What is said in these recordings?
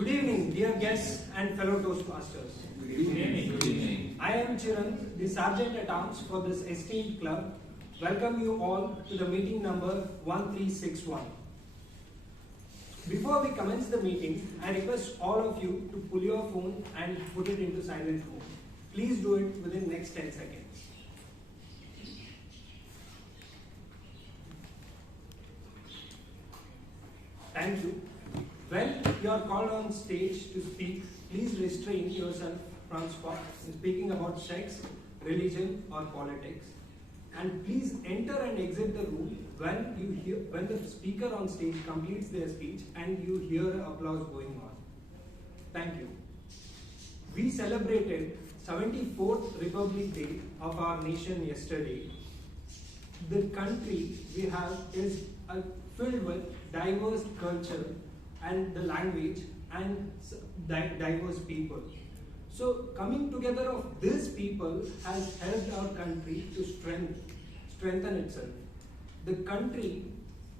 Good evening, dear guests and fellow Toastmasters. Good evening. Good evening. I am Chiran, the Sergeant at Arms for this esteemed club. Welcome you all to the meeting number 1361. Before we commence the meeting, I request all of you to pull your phone and put it into silent mode. Please do it within the next 10 seconds. Thank you. When you are called on stage to speak, please restrain yourself from speaking about sex, religion, or politics. And please enter and exit the room when the speaker on stage completes their speech and you hear applause going on. Thank you. We celebrated 74th Republic Day of our nation yesterday. The country we have is filled with diverse culture and the language and diverse people. So coming together of these people has helped our country to strengthen itself. The country,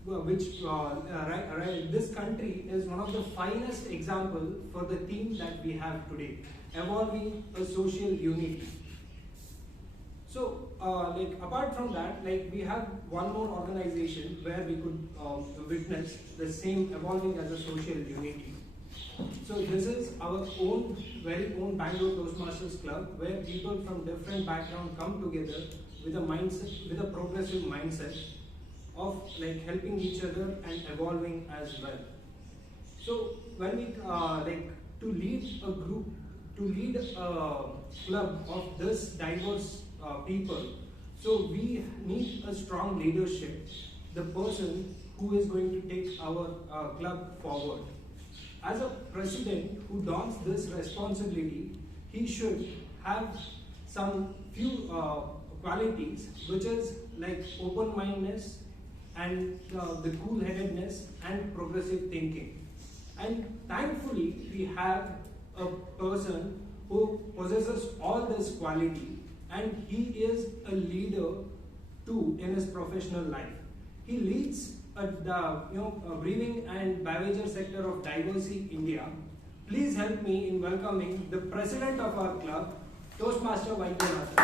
this country is one of the finest examples for the theme that we have today, evolving a social unity. So, apart from that, we have one more organization where we could witness the same evolving as a social unity. So this is our very own Bangalore Toastmasters Club, where people from different backgrounds come together with a progressive mindset of helping each other and evolving as well. So when we to lead a group, to lead a club of this diverse people, so we need a strong leadership, the person who is going to take our club forward. As a president who dons this responsibility, he should have some few qualities, which is like open-mindedness and the cool-headedness and progressive thinking. And thankfully, we have a person who possesses all this quality, and he is a leader too in his professional life. He leads the brewing and beverage sector of Diversity India. Please help me in welcoming the president of our club, Toastmaster Vaidyanathan.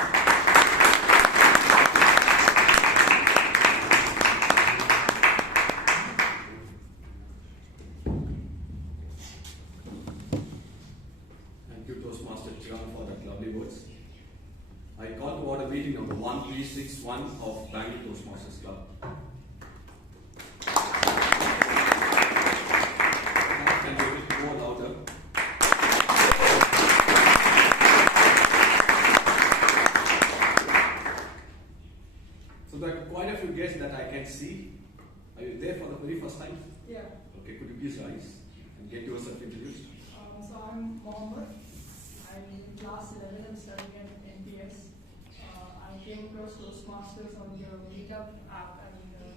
Thank you, Toastmaster Chiran, for that lovely words. I call to order meeting number 1361 of Bangalore Toastmasters Club. So there are quite a few guests that I can see. Are you there for the very first time? Yeah. Okay, could you please rise and get yourself introduced? So I'm Mohammed. I'm in class 11 and studying at NPS. I came across Toastmasters on the Meetup app, and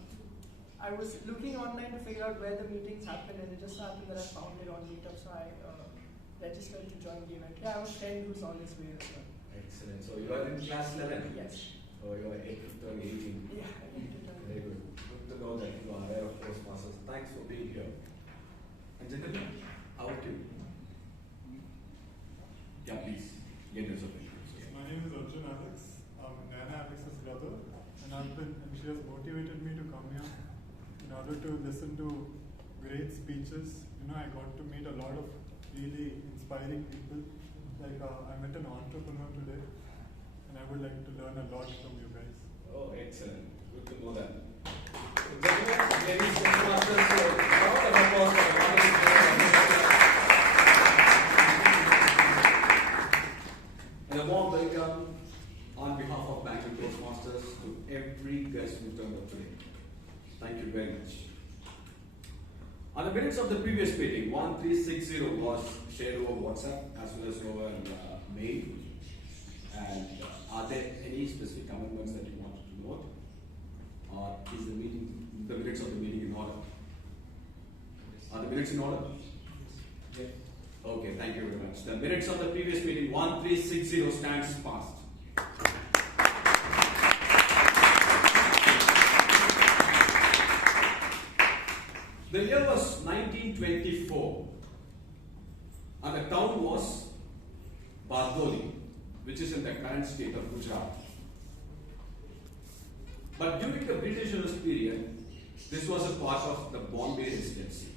I was looking online to figure out where the meetings happen, and it just happened that I found it on Meetup, so I registered to join the event. Yeah, I have a friend who's on his way as well. Excellent. So you are in class 11? Yes. So you are 8th or 18? Yeah, I need to learn. Very good. Good to know that you are aware of Toastmasters. Thanks for being here. And gentlemen, how are you? Yeah, please. Get yourself introduced. My name is Arjun Alex. I'm Nana Alex's brother, and she has motivated me to come here in order to listen to great speeches. I got to meet a lot of really inspiring people. I met an entrepreneur today, and I would like to learn a lot from you guys. Oh, excellent. Good to know that. Gentlemen, ladies and Toastmasters, round of applause for the and a warm welcome on behalf of Bangalore Toastmasters to every guest who turned up today. Thank you very much. On the minutes of the previous meeting, 1360 was shared over WhatsApp as well as over mail. And are there any specific amendments that you wanted to note? Or is the minutes of the meeting in order? Are the minutes in order? Yeah. Okay, thank you very much. The minutes of the previous meeting, 1360, stands passed. The year was 1924. And the town was Bardoli, which is in the current state of Gujarat. But during the British rule period, this was a part of the Bombay Residency.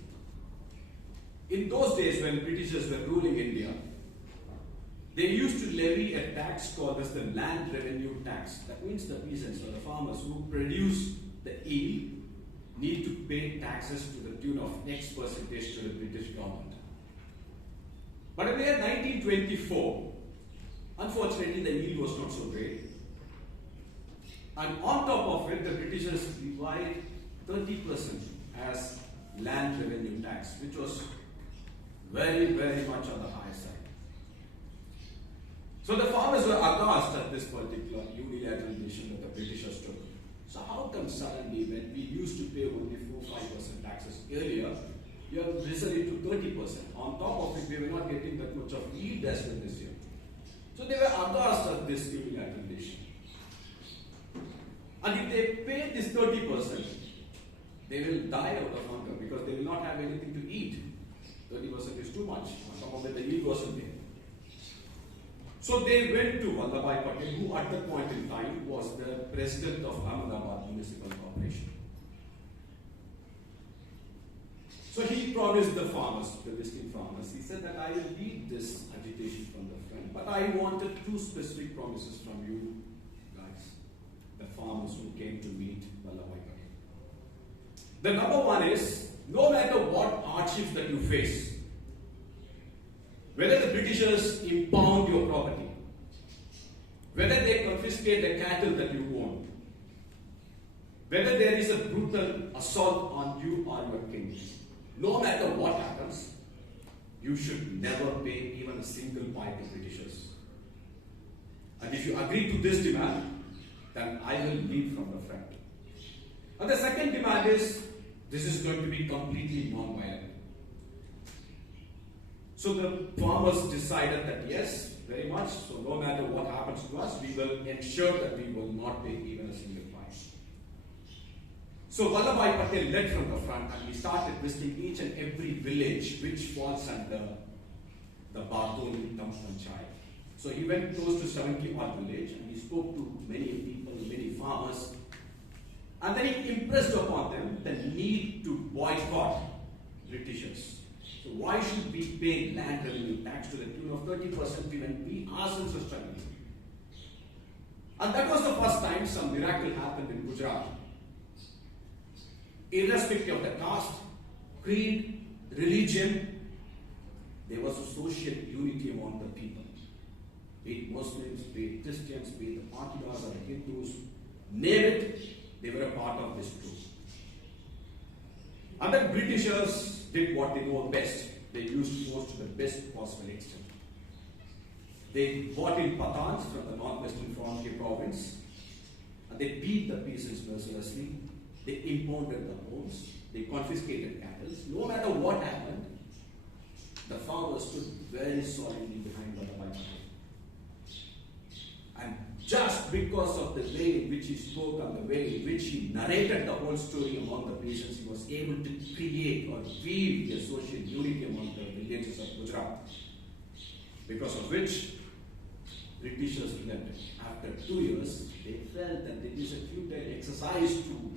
In those days when Britishers were ruling India, they used to levy a tax called as the land revenue tax. That means the peasants or the farmers who produce the yield need to pay taxes to the tune of X percentage to the British government. But in the year 1924, unfortunately the yield was not so great. And on top of it, the Britishers levied 30% as land revenue tax, which was very, very much on the high side. So the farmers were aghast at this particular unilateral decision that the Britishers took. So how come suddenly, when we used to pay only 4-5% taxes earlier, we have risen it to 30%. On top of it, we were not getting that much of yield as well this year. So they were aghast at this unilateral decision. And if they pay this 30%, they will die out of hunger because they will not have anything to eat. 30% is too much. On top of it, the yield wasn't there. So they went to Vallabhbhai Patel, who at that point in time was the president of Ahmedabad Municipal Corporation. So he promised the farmers, the visiting farmers, he said that I will lead this agitation from the front, but I wanted 2 specific promises from you guys, the farmers who came to meet Vallabhbhai Patel. The number one is, no matter what hardships that you face, whether the Britishers impound your property, whether they confiscate the cattle that you own, whether there is a brutal assault on you or your king, no matter what happens, you should never pay even a single pie to Britishers. And if you agree to this demand, then I will lead from the front. And the second demand is, this is going to be completely non-violent. So the farmers decided that yes, very much, so no matter what happens to us, we will ensure that we will not pay even a single price. So Vallabhbhai Patel led from the front and he started visiting each and every village which falls under the Bardoli Tam Panchayat. So he went close to 70 odd village and he spoke to many people, many farmers, and then he impressed upon them the need to boycott Britishers. So why should we pay land revenue tax to the tune of 30% when we ourselves are struggling? And that was the first time some miracle happened in Gujarat. Irrespective of the caste, creed, religion, there was a social unity among the people. Be it Muslims, be it Christians, be it the Pakidas or the Hindus, name it, they were a part of this group. And the Britishers did what they know best. They used force to the best possible extent. They brought in Pathans from the northwestern frontier province, and they beat the peasants mercilessly. They impounded the homes. They confiscated cattle. No matter what happened, the farmers stood very solidly behind Vallabhbhai Patel. And just because of the way in which he spoke and the way in which he narrated the whole story among the peasants, he was able to create or weave a social unity among the villages of Gujarat. Because of which, Britishers relented. After 2 years, they felt that it is a futile exercise to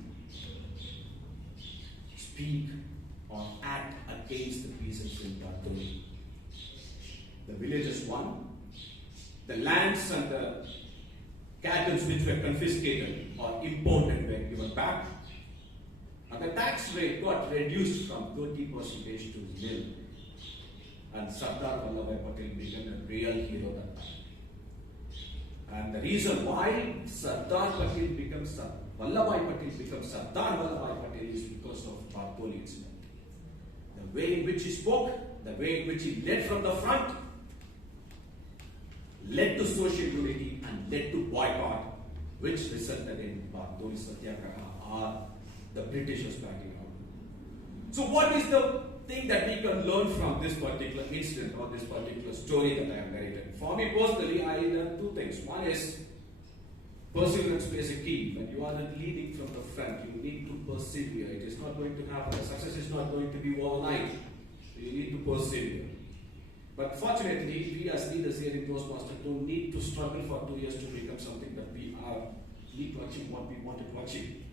speak or act against the peasants in Bardoli. The villagers won. The lands and the cattle which were confiscated or imported were given back. And the tax rate got reduced from 30% to 0. And Sardar Vallabhbhai Patel became a real hero that time. And the reason why Vallabhbhai Patel becomes Sardar Vallabhbhai Patel is because of Bardoli incident. The way in which he spoke, the way in which he led from the front, led to social unity and led to boycott, which resulted in Bardoli Satyagraha or the Britishers backing out. So what is the thing that we can learn from this particular incident or this particular story that I have narrated? For me personally, I learned 2 things. One is perseverance plays a key. When you are leading from the front, you need to persevere. It is not going to happen. Success is not going to be overnight. So you need to persevere. But fortunately, we as leaders here in Toastmasters don't need to struggle for 2 years to become something that we need to achieve what we wanted to achieve.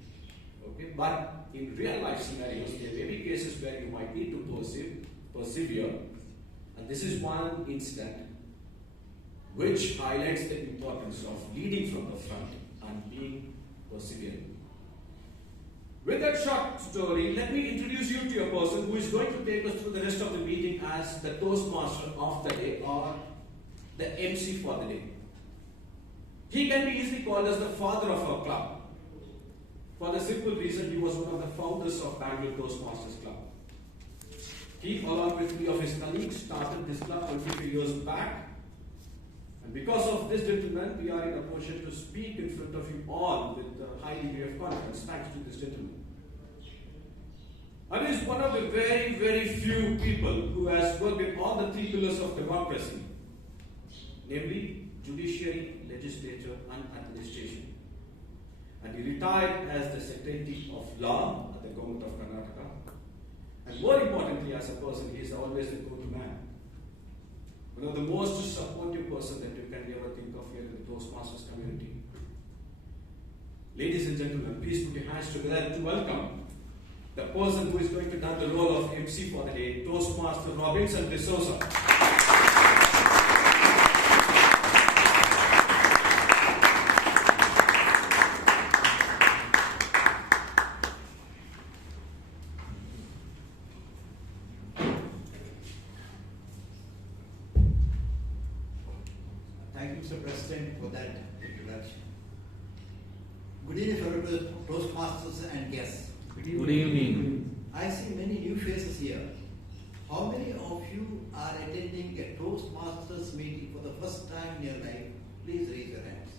Okay? But in real life scenarios, there may be cases where you might need to persevere. And this is one incident which highlights the importance of leading from the front and being perseverant. With that short story, let me introduce you to a person who is going to take us through the rest of the meeting as the Toastmaster of the day or the MC for the day. He can be easily called as the father of our club. For the simple reason he was one of the founders of Bangalore Toastmasters Club. He, along with 3 of his colleagues, started this club 23 years back. And because of this gentleman, we are in a position to speak in front of you all with a high degree of confidence, thanks to this gentleman. And he is one of the very, very few people who has worked in all the 3 pillars of democracy, namely judiciary, legislature, and administration. And he retired as the Secretary of Law at the Government of Karnataka. And more importantly, as a person, he is always the go-to man. One of the most supportive person that you can ever think of here in the Toastmasters community. Ladies and gentlemen, please put your hands together to welcome the person who is going to do the role of MC for the day, Toastmaster Robinson D'Souza. Thank you, Mr. President, for that introduction. Good evening, fellow Toastmasters and guests. Good evening. I see many new faces here. How many of you are attending a Toastmasters meeting for the first time in your life? Please raise your hands.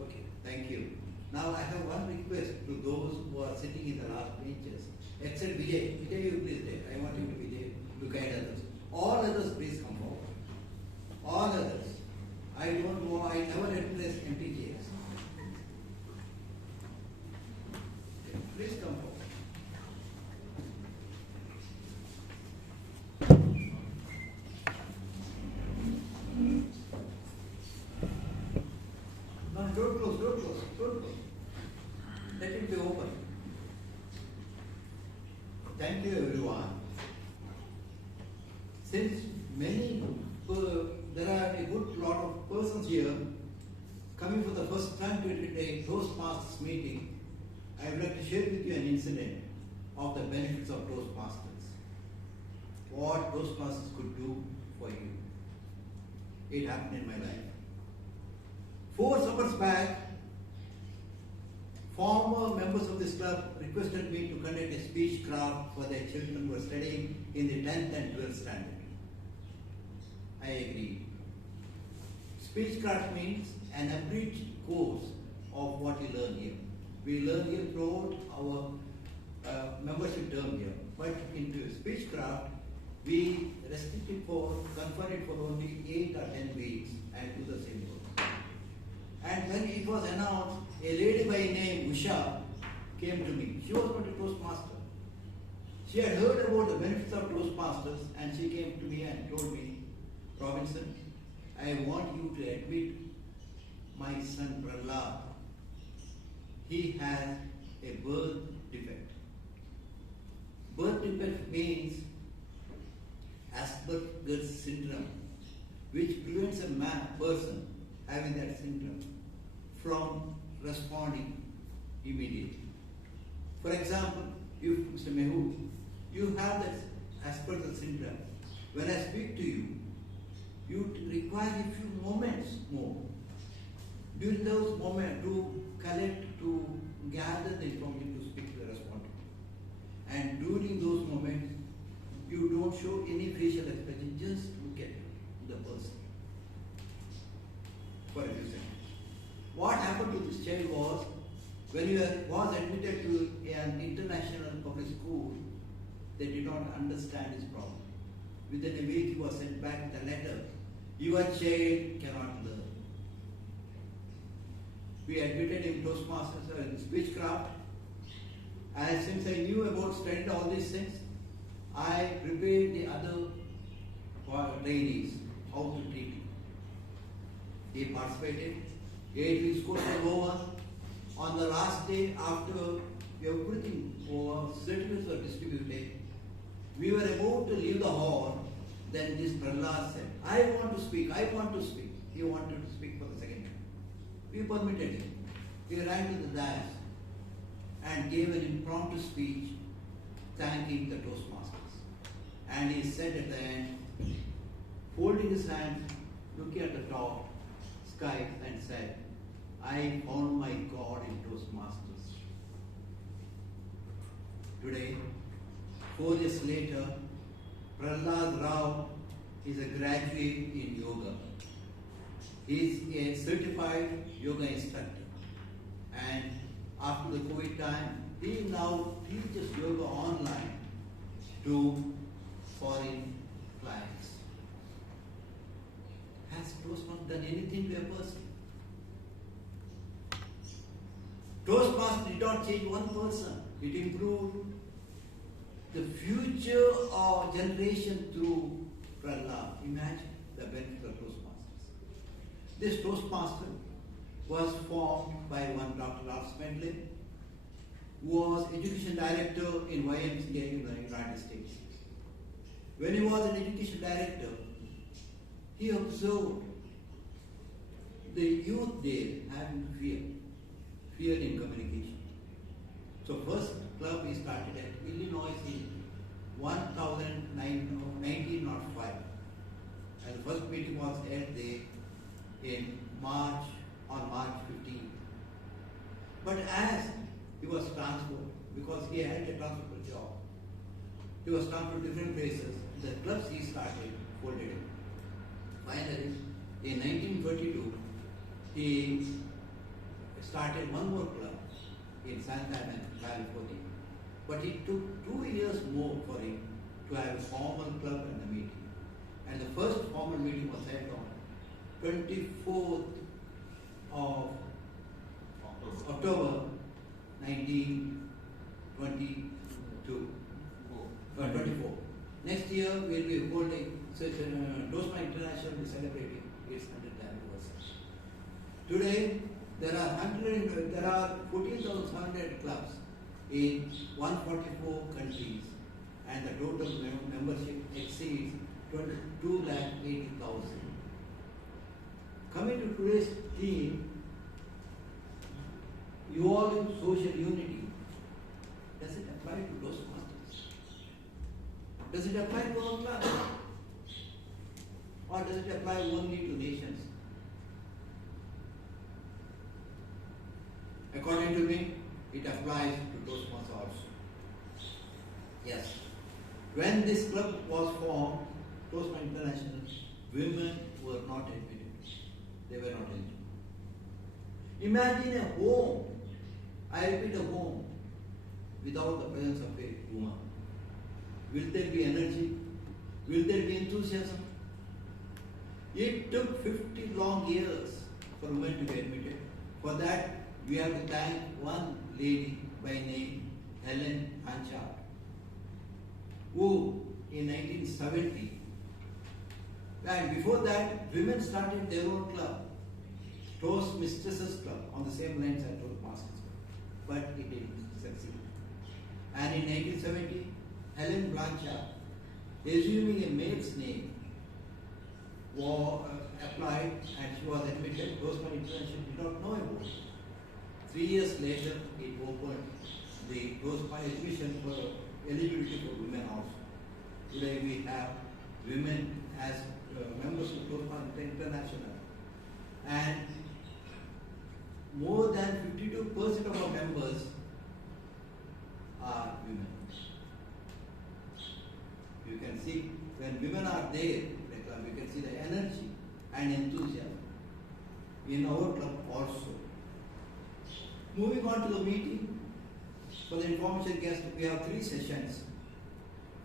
Okay, thank you. Now I have one request to those who are sitting in the last benches. Except Vijay. Vijay, you please there. I want you to be there to guide others. All others, please come forward. All others. I don't know, I never address empty chairs. Please come forward. No, don't close, don't close, don't close. Let it be open. Thank you, everyone. Since there are a good lot of persons here coming for the first time to attend a Toastmasters meeting, I would like to share with you an incident of the benefits of Toastmasters. What Toastmasters could do for you. It happened in my life. 4 summers back, former members of this club requested me to conduct a speech craft for their children who were studying in the 10th and 12th standard. I agreed. Speechcraft means an abridged course of what you learn here. We learn here throughout our membership term here. But into speechcraft, we confine it for only 8 or 10 weeks and do the same work. And when it was announced, a lady by name Usha came to me. She was not a Toastmaster. She had heard about the benefits of Toastmasters and she came to me and told me, Robinson, I want you to admit my son Prahlad. He has a birth defect. Birth defect means Asperger's syndrome, which prevents a person having that syndrome from responding immediately. For example, if Mr. Mehul, you have that Asperger's syndrome, when I speak to you, you require a few moments more. During those moments, to collect, to gather the information to speak to the respondent. And during those moments, you don't show any facial expression, just look at the person. For example, what happened to this child was, when he was admitted to an international public school, they did not understand his problem. Within a week, he was sent back with a letter. Your child cannot learn. We admitted him Toastmasters in speechcraft. And since I knew about studying all these things, I prepared the other trainees how to treat it. He participated. 8 weeks course was over. On the last day, after everything over, certificates were distributed, we were about to leave the hall. Then this Prahlad said, I want to speak, I want to speak. He wanted to speak for the second time. We permitted him. He ran to the dais and gave an impromptu speech thanking the Toastmasters. And he said at the end, folding his hands, looking at the top sky, and said, I found my God in Toastmasters. Today, 4 years later, Prahlad Rao is a graduate in yoga. He is a certified yoga instructor. And after the COVID time, he now teaches yoga online to foreign clients. Has Toastmaster done anything to a person? Toastmaster did not change one person. It improved the future of generation through Prahlad. Imagine the benefit of Toastmasters. This Toastmaster was formed by one Dr. Ralph Smedley, who was education director in YMCA in the United States. When he was an education director, he observed the youth there having fear in communication. So first club he started at Illinois in 1905. And the first meeting was held there in March 15. But as he was transferred, because he had a transfer job, he was transferred to different places. The clubs he started folded. Finally, in 1932, he started one more club in Santa Ana, California. But it took 2 years more for him to have a formal club and a meeting. And the first formal meeting was held on 24th of October 1922. 24. Next year we will be holding, so Toastmaster International will be celebrating its 100th anniversary. Today there are 14,100 clubs in 144 countries, and the total membership exceeds 280,000. Coming to today's theme, evolving social unity. Does it apply to Toastmasters? Does it apply to all clubs? Or does it apply only to nations? According to me, it applies to Toastmasters also. Yes. When this club was formed, Toastmaster International, women were not admitted. They were not eligible. Imagine a home, I repeat, a home, without the presence of a woman. Will there be energy? Will there be enthusiasm? It took 50 long years for women to be admitted. For that, we have to thank one lady by name Helen Blanchard, who in 1970, and before that, women started their own club, Toastmasters Club, on the same lines as Toastmasters Club, but it didn't succeed. And in 1970, Helen Blanchard, assuming a male's name, applied and she was admitted. Toastmaster International did not know about it. 3 years later, it opened the Toastmaster admission for eligibility for women also. Today we have women as members of Toastmaster International, and more than 52% of our members are women. You can see when women are there, you can see the energy and enthusiasm in our club also. Moving on to the meeting, for the information guest, we have 3 sessions.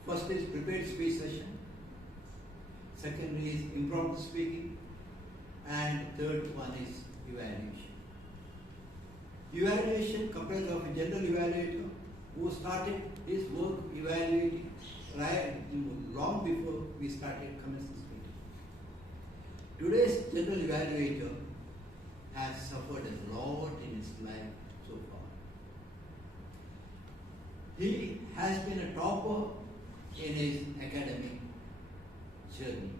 First is prepared speech session, second is impromptu speaking, and third one is evaluation. Evaluation comprises of a general evaluator who started his work evaluating long before we started commencing speech. Today's general evaluator has suffered a lot in his life so far. He has been a topper in his academic journey.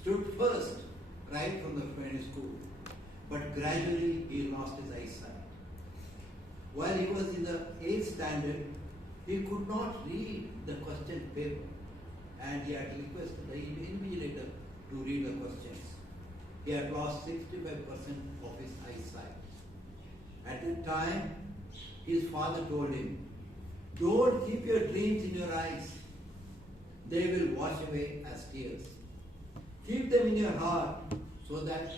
Stood first right from the primary school, but gradually he lost his eyesight. While he was in the 8th standard, he could not read the question paper, and he had requested the invigilator to read the questions. He had lost 65% of his eyesight. At that time, his father told him, "Don't keep your dreams in your eyes. They will wash away as tears. Keep them in your heart so that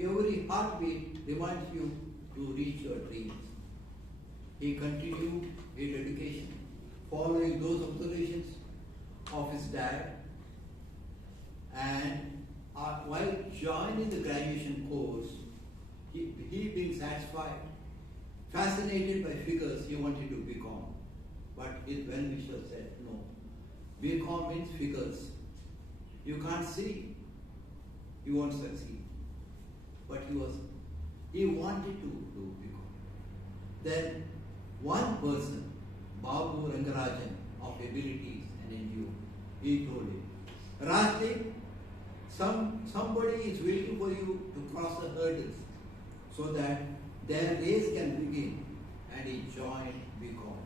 every heartbeat reminds you to reach your dreams." He continued his education, following those observations of his dad, and while joining the graduation course, he being satisfied, fascinated by figures, he wanted to BCom. But his well-wisher said, "No, BCom means figures. You can't see, you won't succeed." But he wanted to do BCom. Then one person, Babu Rangarajan of Abilities and NGO, he told him, "Rashdi, somebody is waiting for you to cross the hurdles so that their race can begin," and he joined BCom.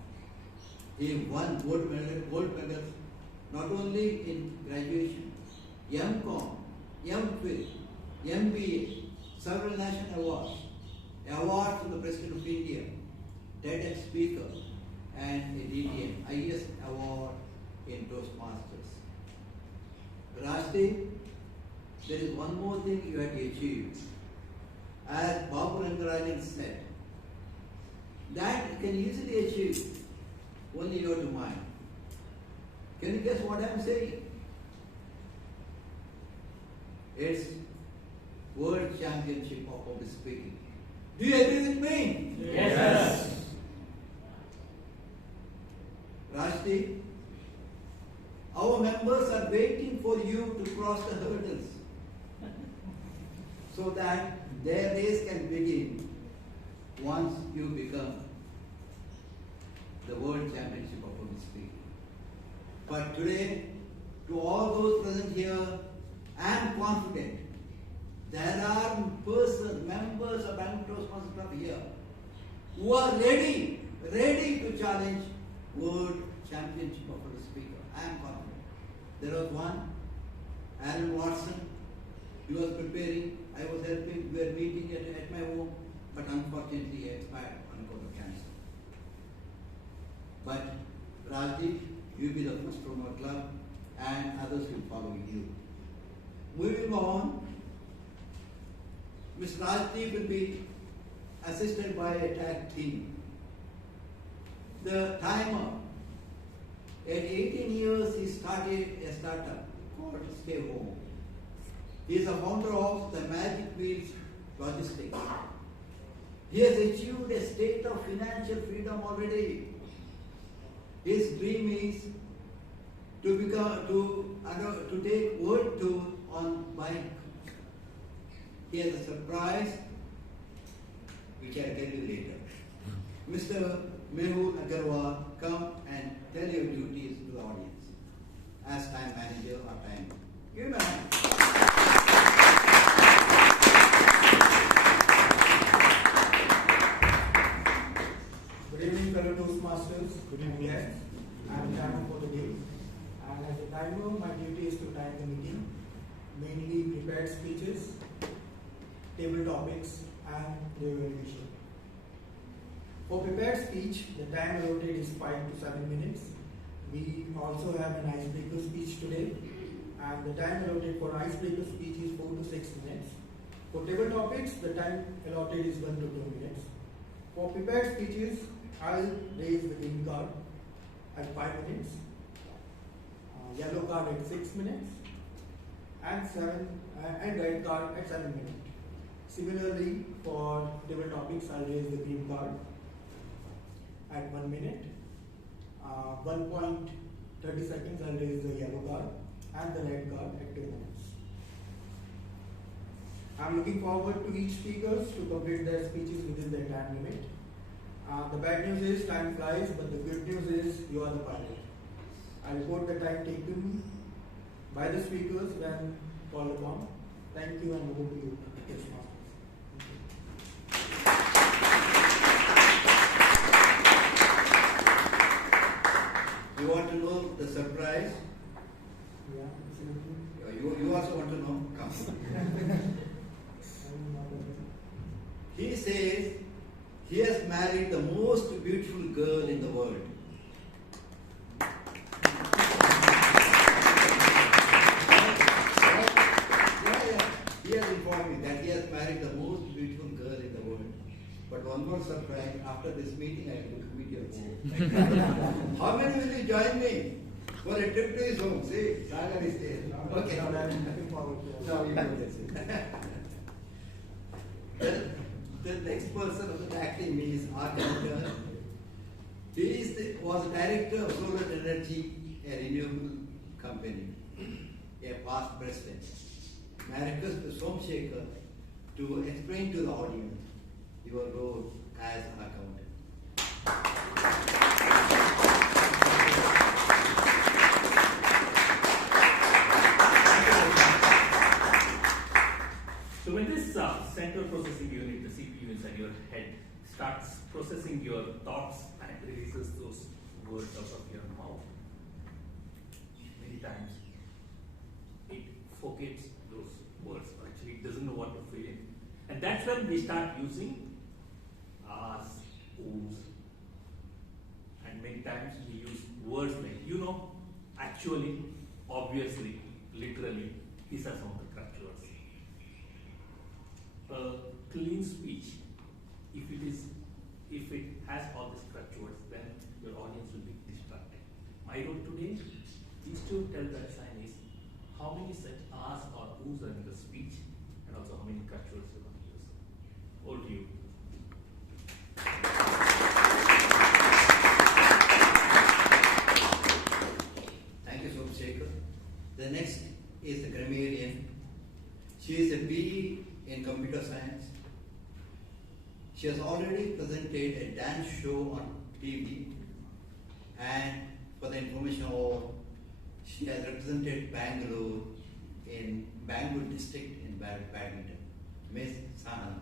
He won gold medals not only in graduation, MCom, MPhil, MBA, several national awards, awards from the President of India, TEDx speaker, and a DTM, highest award in Toastmasters. Rashdi, there is one more thing you have to achieve. As Babu Rangarajan said, that you can easily achieve, only you have to mind. Can you guess what I am saying? It's World Championship of Public Speaking. Do you agree with me? Yes. Rashdi, our members are waiting for you to cross the hurdles so that their race can begin once you become the World Championship of Public Speaking. But today, to all those present here, I am confident there are members of Bangalore Toastmasters Club here who are ready to challenge World Championship of Public Speaker. I am confident. There was one, Alan Watson. He was preparing. I was helping. We were meeting at my home, but unfortunately he expired on account of cancer. But Rajdeep, you be the first from our club, and others will follow you. Moving on, Ms. Rajdeep will be assisted by a tag team. The timer. At 18 years, he started a startup called Stay Home. He is a founder of thematic logistics. He has achieved a state of financial freedom already. His dream is to take world tour on bike. He has a surprise, which I'll tell you later. Mr. Mehul Agarwal, come and tell your duties to the audience as time manager or time. Give him a hand. Good evening, fellow Toastmasters. Good evening. Yes, I am timer for the day. And as a timer, my duty is to time the meeting, mainly prepared speeches, table topics, and the evaluation. For prepared speech, the time allotted is 5 to 7 minutes. We also have an icebreaker speech today, and the time allotted for icebreaker speech is 4 to 6 minutes. For table topics, the time allotted is 1 to 2 minutes. For prepared speeches, I'll raise the green card at 5 minutes, yellow card at 6 minutes, and red card at 7 minutes. Similarly, for table topics, I'll raise the green card at 1 minute, 1.30 seconds I'll raise the yellow card and the red card at 2 minutes. I'm looking forward to each speakers to complete their speeches within the time limit. The bad news is time flies, but the good news is you are the pilot. I report the time taken by the speakers when called upon. Thank you and over to you, Toastmasters. You want to know the surprise? Yeah, absolutely. You also want to know? Come. He says he has married the most beautiful girl in the world. He has informed me that he has married the most beautiful girl in the world. But one more surprise, after this meeting I will meet your home. How many will you join me for a trip to his home? See, Sagar is there. Okay. Now I'm looking forward to it. Now you know this. The next person of the acting is Arthur. He was director of solar energy, a renewable company, a past president. I request Somsekhar to explain to the audience your role as an accountant. So when this central processing unit, the CPU inside your head, starts processing your thoughts and releases those words out of your mouth, many times it forgets those words, or actually it doesn't know what to fill in. And that's when we start using ahs, oohs, and many times we use words like, you know, actually, obviously, literally. These are some of the crutch words. A clean speech, if it has all these crutch words, then your audience will be distracted. My role today is to tell the assignees how many such ahs or oohs are in the speech, and also how many crutch words you're going to use. Over to you. Thank you, Somsekhar. The next is the grammarian. She is a BE in computer science. She has already presented a dance show on TV, and for the information of, she has represented Bangalore in Bangalore district in badminton. Miss Sana.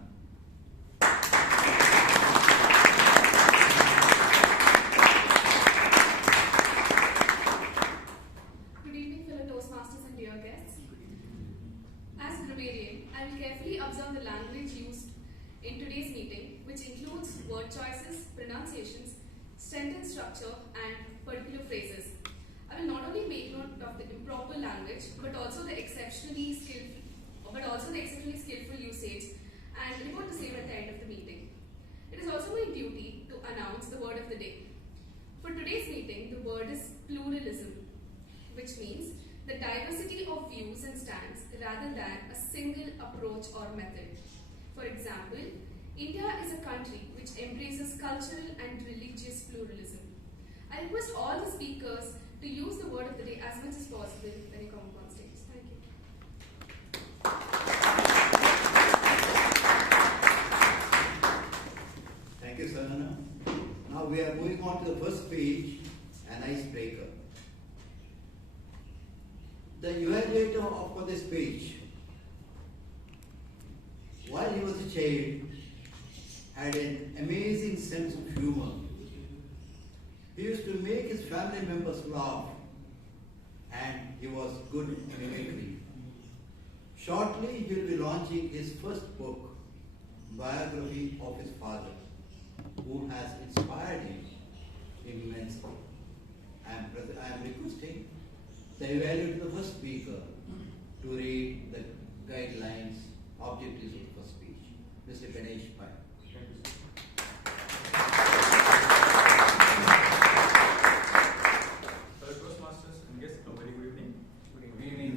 Good evening, fellow Toastmasters and dear guests. As grammarian, I will carefully observe the language used in today's meeting, which includes word choices, pronunciations, sentence structure, and particular phrases. I will not only make note of the improper language, but also the exceptionally skillful usage, and report the same at the end of the meeting. It is also my duty to announce the word of the day. For today's meeting, the word is pluralism, which means the diversity of views and stands rather than a single approach or method. For example, India is a country which embraces cultural and religious pluralism. I request all the speakers to use the word of the day as much as possible when you come up on stage. Thank you. Thank you, Sanana. Now we are moving on to the first page, an icebreaker. The evaluator for this page, while he was a child, had an amazing sense of humor. He used to make his family members laugh, and he was good in mimicry. Shortly, he will be launching his first book, biography of his father, who has inspired him immensely. I am requesting the evaluator, the first speaker, to read the guidelines, objectives of the first speech. Mr. Ganesh Pai. Fellow Toastmasters and guests, a very good evening. Good evening.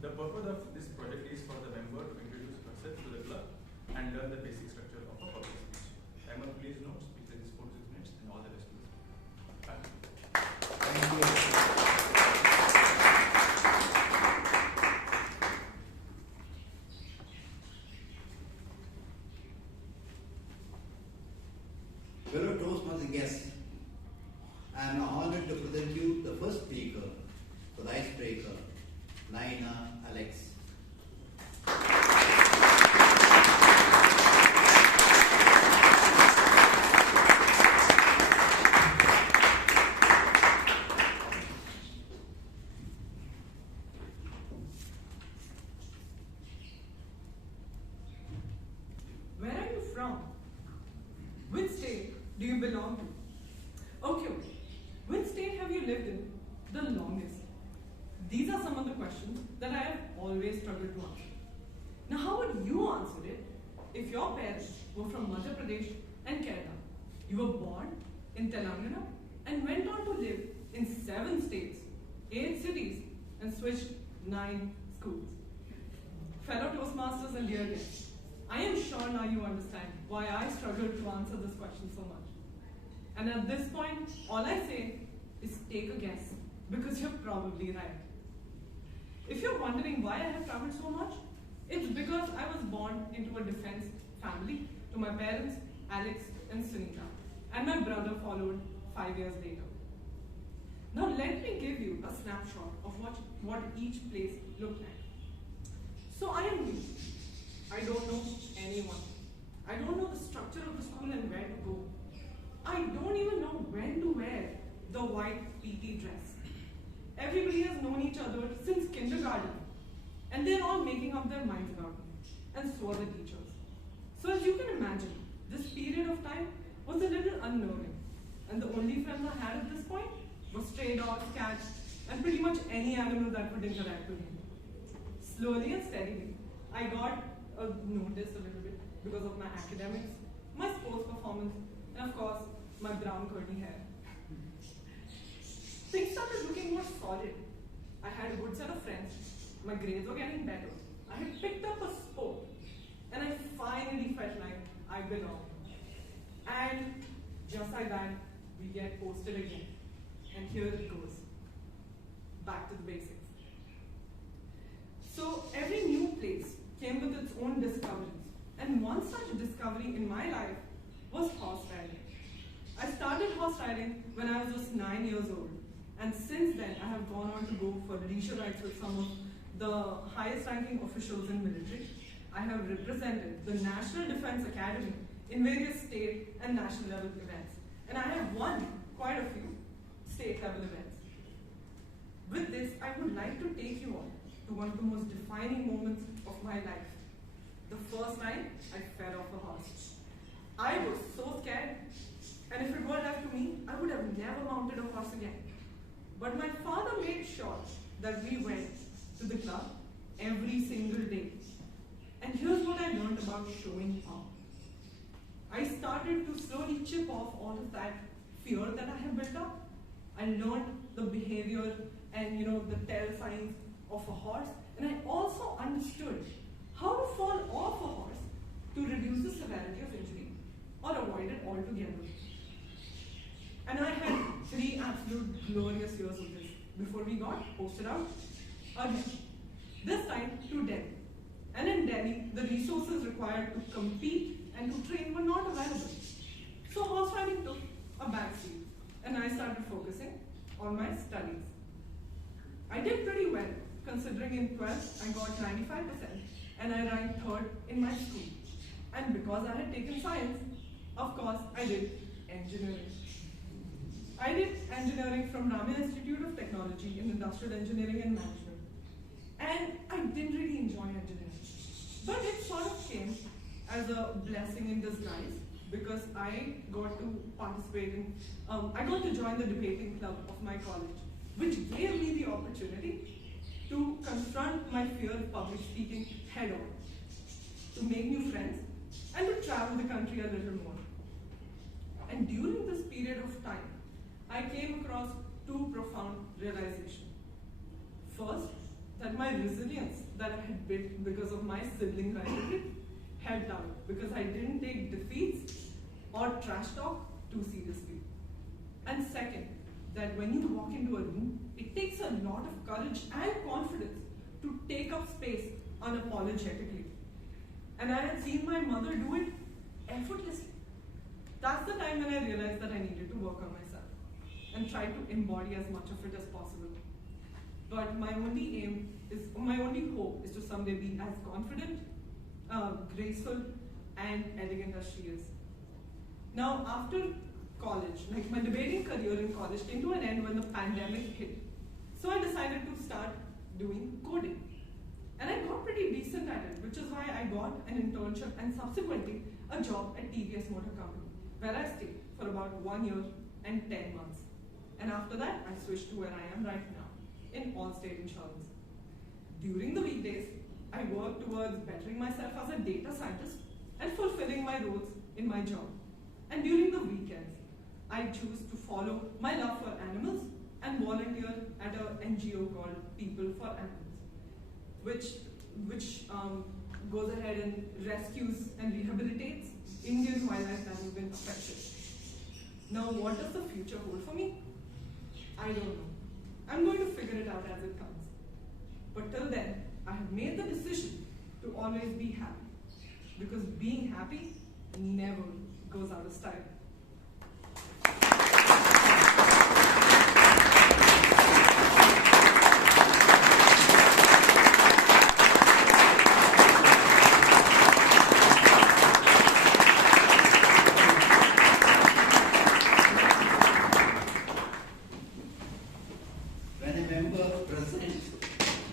The purpose of this project is for the member to introduce herself to the club and learn the basic structure of a public speech. Timer, please note, speech is 4 to 6 minutes and all the rest is Fellow Toastmaster guests, I am honored to present you the first speaker for the icebreaker, Naina Alex. Where are you from? Which state do you belong to? Okay. Which state have you lived in the longest? These are some of the questions that I have always struggled to answer. Now, how would you answer it if your parents were from Madhya Pradesh and Kerala? You were born in Telangana and went on to live in 7 states, 8 cities, and switched 9 schools. Fellow Toastmasters and dear guests, I am sure now you understand why I struggled to answer this question so much. And at this point, all I say is take a guess, because you're probably right. If you're wondering why I have traveled so much, it's because I was born into a defense family to my parents, Alex and Sunita, and my brother followed 5 years later. Now let me give you a snapshot of what each place looked like. So I am new. I don't know anyone. I don't know the structure of the school and where to go. I don't even know when to wear the white PT dress. Everybody has known each other since kindergarten, and they're all making up their minds about me, and so are the teachers. So as you can imagine, this period of time was a little unnerving, and the only friends I had at this point were stray dogs, cats, and pretty much any animal that would interact with me. Slowly and steadily, I got noticed a little bit because of my academics, my sports performance, and of course, my brown curly hair. Things started looking more solid. I had a good set of friends, my grades were getting better. I had picked up a sport, and I finally felt like I belonged. And just like that, we get posted again. And here it goes. Back to the basics. So every new place came with its own discoveries. And one such discovery in my life was horse riding. I started horse riding when I was just 9 years old. And since then, I have gone on to go for leisure rides with some of the highest ranking officials in military. I have represented the National Defense Academy in various state and national level events. And I have won quite a few state level events. With this, I would like to take you on to one of the most defining moments of my life. The first time I fell off a horse. I was so scared, and if it were left to me, I would have never mounted a horse again. But my father made sure that we went to the club every single day. And here's what I learned about showing up. I started to slowly chip off all of that fear that I have built up. I learned the behavior and the tell signs of a horse, and I also understood how to fall off a horse to reduce the severity of injury or avoid it altogether. And I had 3 absolute glorious years of this before we got posted out again. This time to Delhi. And in Delhi, the resources required to compete and to train were not available. So horse riding took a backseat, and I started focusing on my studies. I did pretty well, considering in 12th I got 95% and I ranked 3rd in my school. And because I had taken science, of course I did engineering. I did engineering from Raman Institute of Technology in Industrial Engineering and Management. And I didn't really enjoy engineering. But it sort of came as a blessing in disguise because I got to participate in, I got to join the debating club of my college, which gave me the opportunity to confront my fear of public speaking head on, to make new friends, and to travel the country a little more. And during this period of time, I came across 2 profound realizations. First, that my resilience that I had built because of my sibling rivalry held out because I didn't take defeats or trash talk too seriously. And second, that when you walk into a room, it takes a lot of courage and confidence to take up space unapologetically. And I had seen my mother do it effortlessly. That's the time when I realized that I needed to work on myself and try to embody as much of it as possible. But my only hope is to someday be as confident, graceful, and elegant as she is. Now, after college, like my debating career in college came to an end when the pandemic hit. So I decided to start doing coding. And I got pretty decent at it, which is why I got an internship and subsequently a job at TVS Motor Company, where I stayed for about 1 year and 10 months. And after that, I switched to where I am right now, in Allstate Insurance. During the weekdays, I work towards bettering myself as a data scientist and fulfilling my roles in my job. And during the weekends, I choose to follow my love for animals and volunteer at an NGO called People for Animals, which goes ahead and rescues and rehabilitates Indian wildlife that have been affected. Now, what does the future hold for me? I don't know. I'm going to figure it out as it comes. But till then, I have made the decision to always be happy, because being happy never goes out of style. When a member presents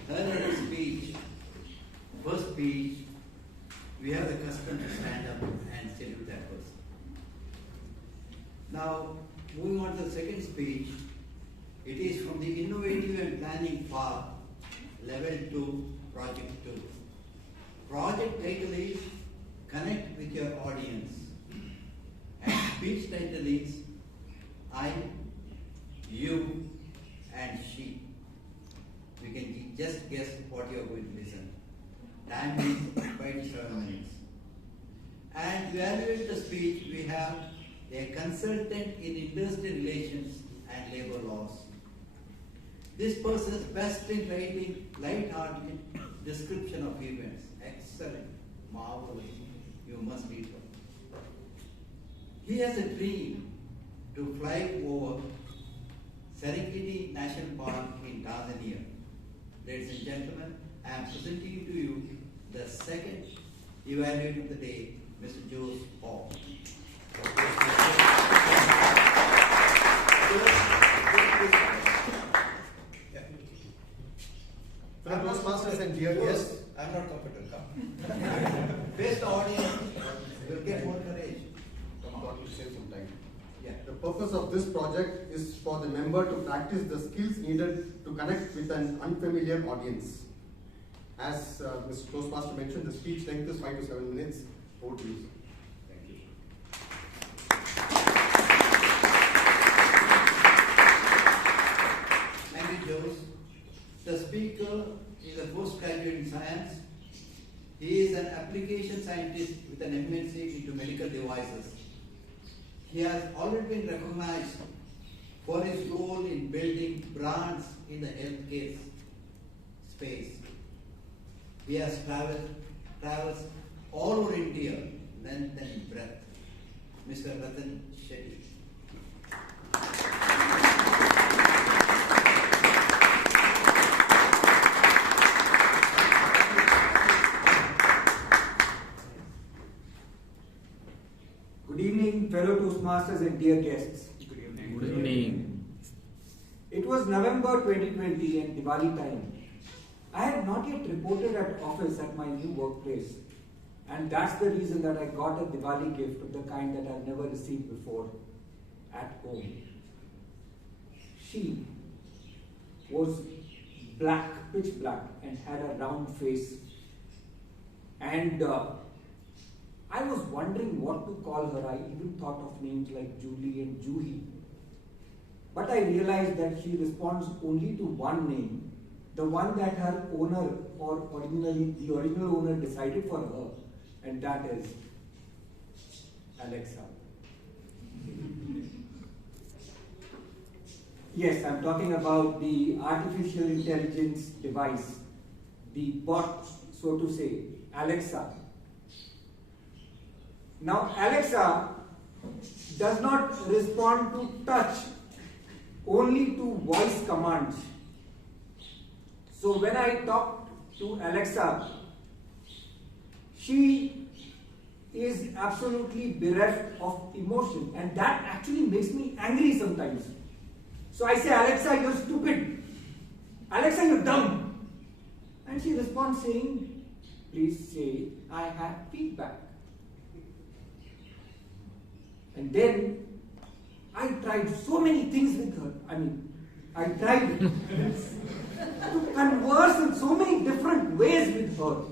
her or her speech, first speech, we have the custom to stand up and salute that person. Now, moving on to the second speech, it is from the Innovative and Planning Part, Level 2, Project 2. Project title is Connect with Your Audience. And speech title is I, You, and She. We can just guess what you are going to listen. Time is 27 minutes. And to evaluate the speech, we have a consultant in industrial relations and labor laws. This person is best in writing light-hearted description of events. Excellent, marvelous. You must read them. He has a dream to fly over Serengeti National Park in Tanzania. Ladies and gentlemen, I am presenting to you the second evaluator of the day, Mr. Joseph Paul. Fellow Toastmasters and dear guests, I'm not comfortable. Come. Face the audience, you'll get more courage. Come on. got to save some time. Yeah. The purpose of this project is for the member to practice the skills needed to connect with an unfamiliar audience. As Mr. Toastmaster mentioned, the speech length is 5 to 7 minutes. Over to you, sir. Thank you. Thank you, Jose. The speaker is a postgraduate in science. He is an application scientist with an MNC into medical devices. He has already been recognized for his role in building brands in the healthcare space. He has travels all over India, length and breadth. Mr. Ratan Shetty. Good evening, fellow Toastmasters and dear guests. Good evening. Good evening. It was November 2020 and Diwali time. I had not yet reported at office at my new workplace, and that's the reason that I got a Diwali gift of the kind that I've never received before at home. She was black, pitch black, and had a round face. And I was wondering what to call her. I even thought of names like Julie and Juhi. But I realized that she responds only to one name, the one that her owner or the original owner decided for her, and that is Alexa. Yes, I'm talking about the artificial intelligence device, the bot, so to say, Alexa. Now, Alexa does not respond to touch, only to voice commands. So when I talk to Alexa, she is absolutely bereft of emotion, and that actually makes me angry sometimes. So I say, Alexa, you're stupid. Alexa, you're dumb. And she responds saying, please say, I have feedback. And then I tried so many things with her. I tried to converse in so many different ways with her.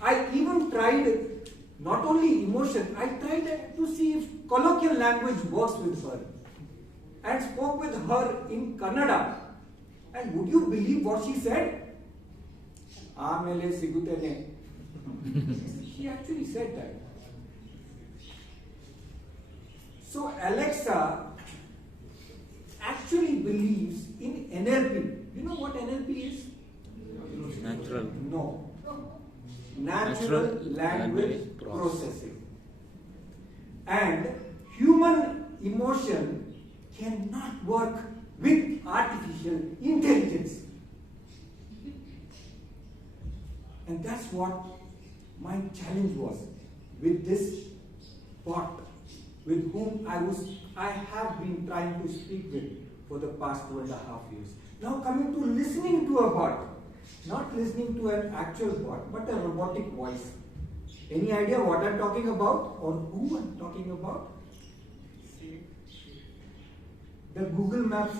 I even tried not only emotion, I tried to see if colloquial language works with her. And spoke with her in Kannada. And would you believe what she said? Aamele sigutene. She actually said that. So Alexa actually believes in NLP. You know what NLP is? Natural. No. Natural language processing. And human emotion cannot work with artificial intelligence. And that's what my challenge was with this bot, with whom I have been trying to speak with for the past 2.5 years. Now coming to listening to a bot, not listening to an actual bot, but a robotic voice. Any idea what I'm talking about or who I'm talking about? The Google Maps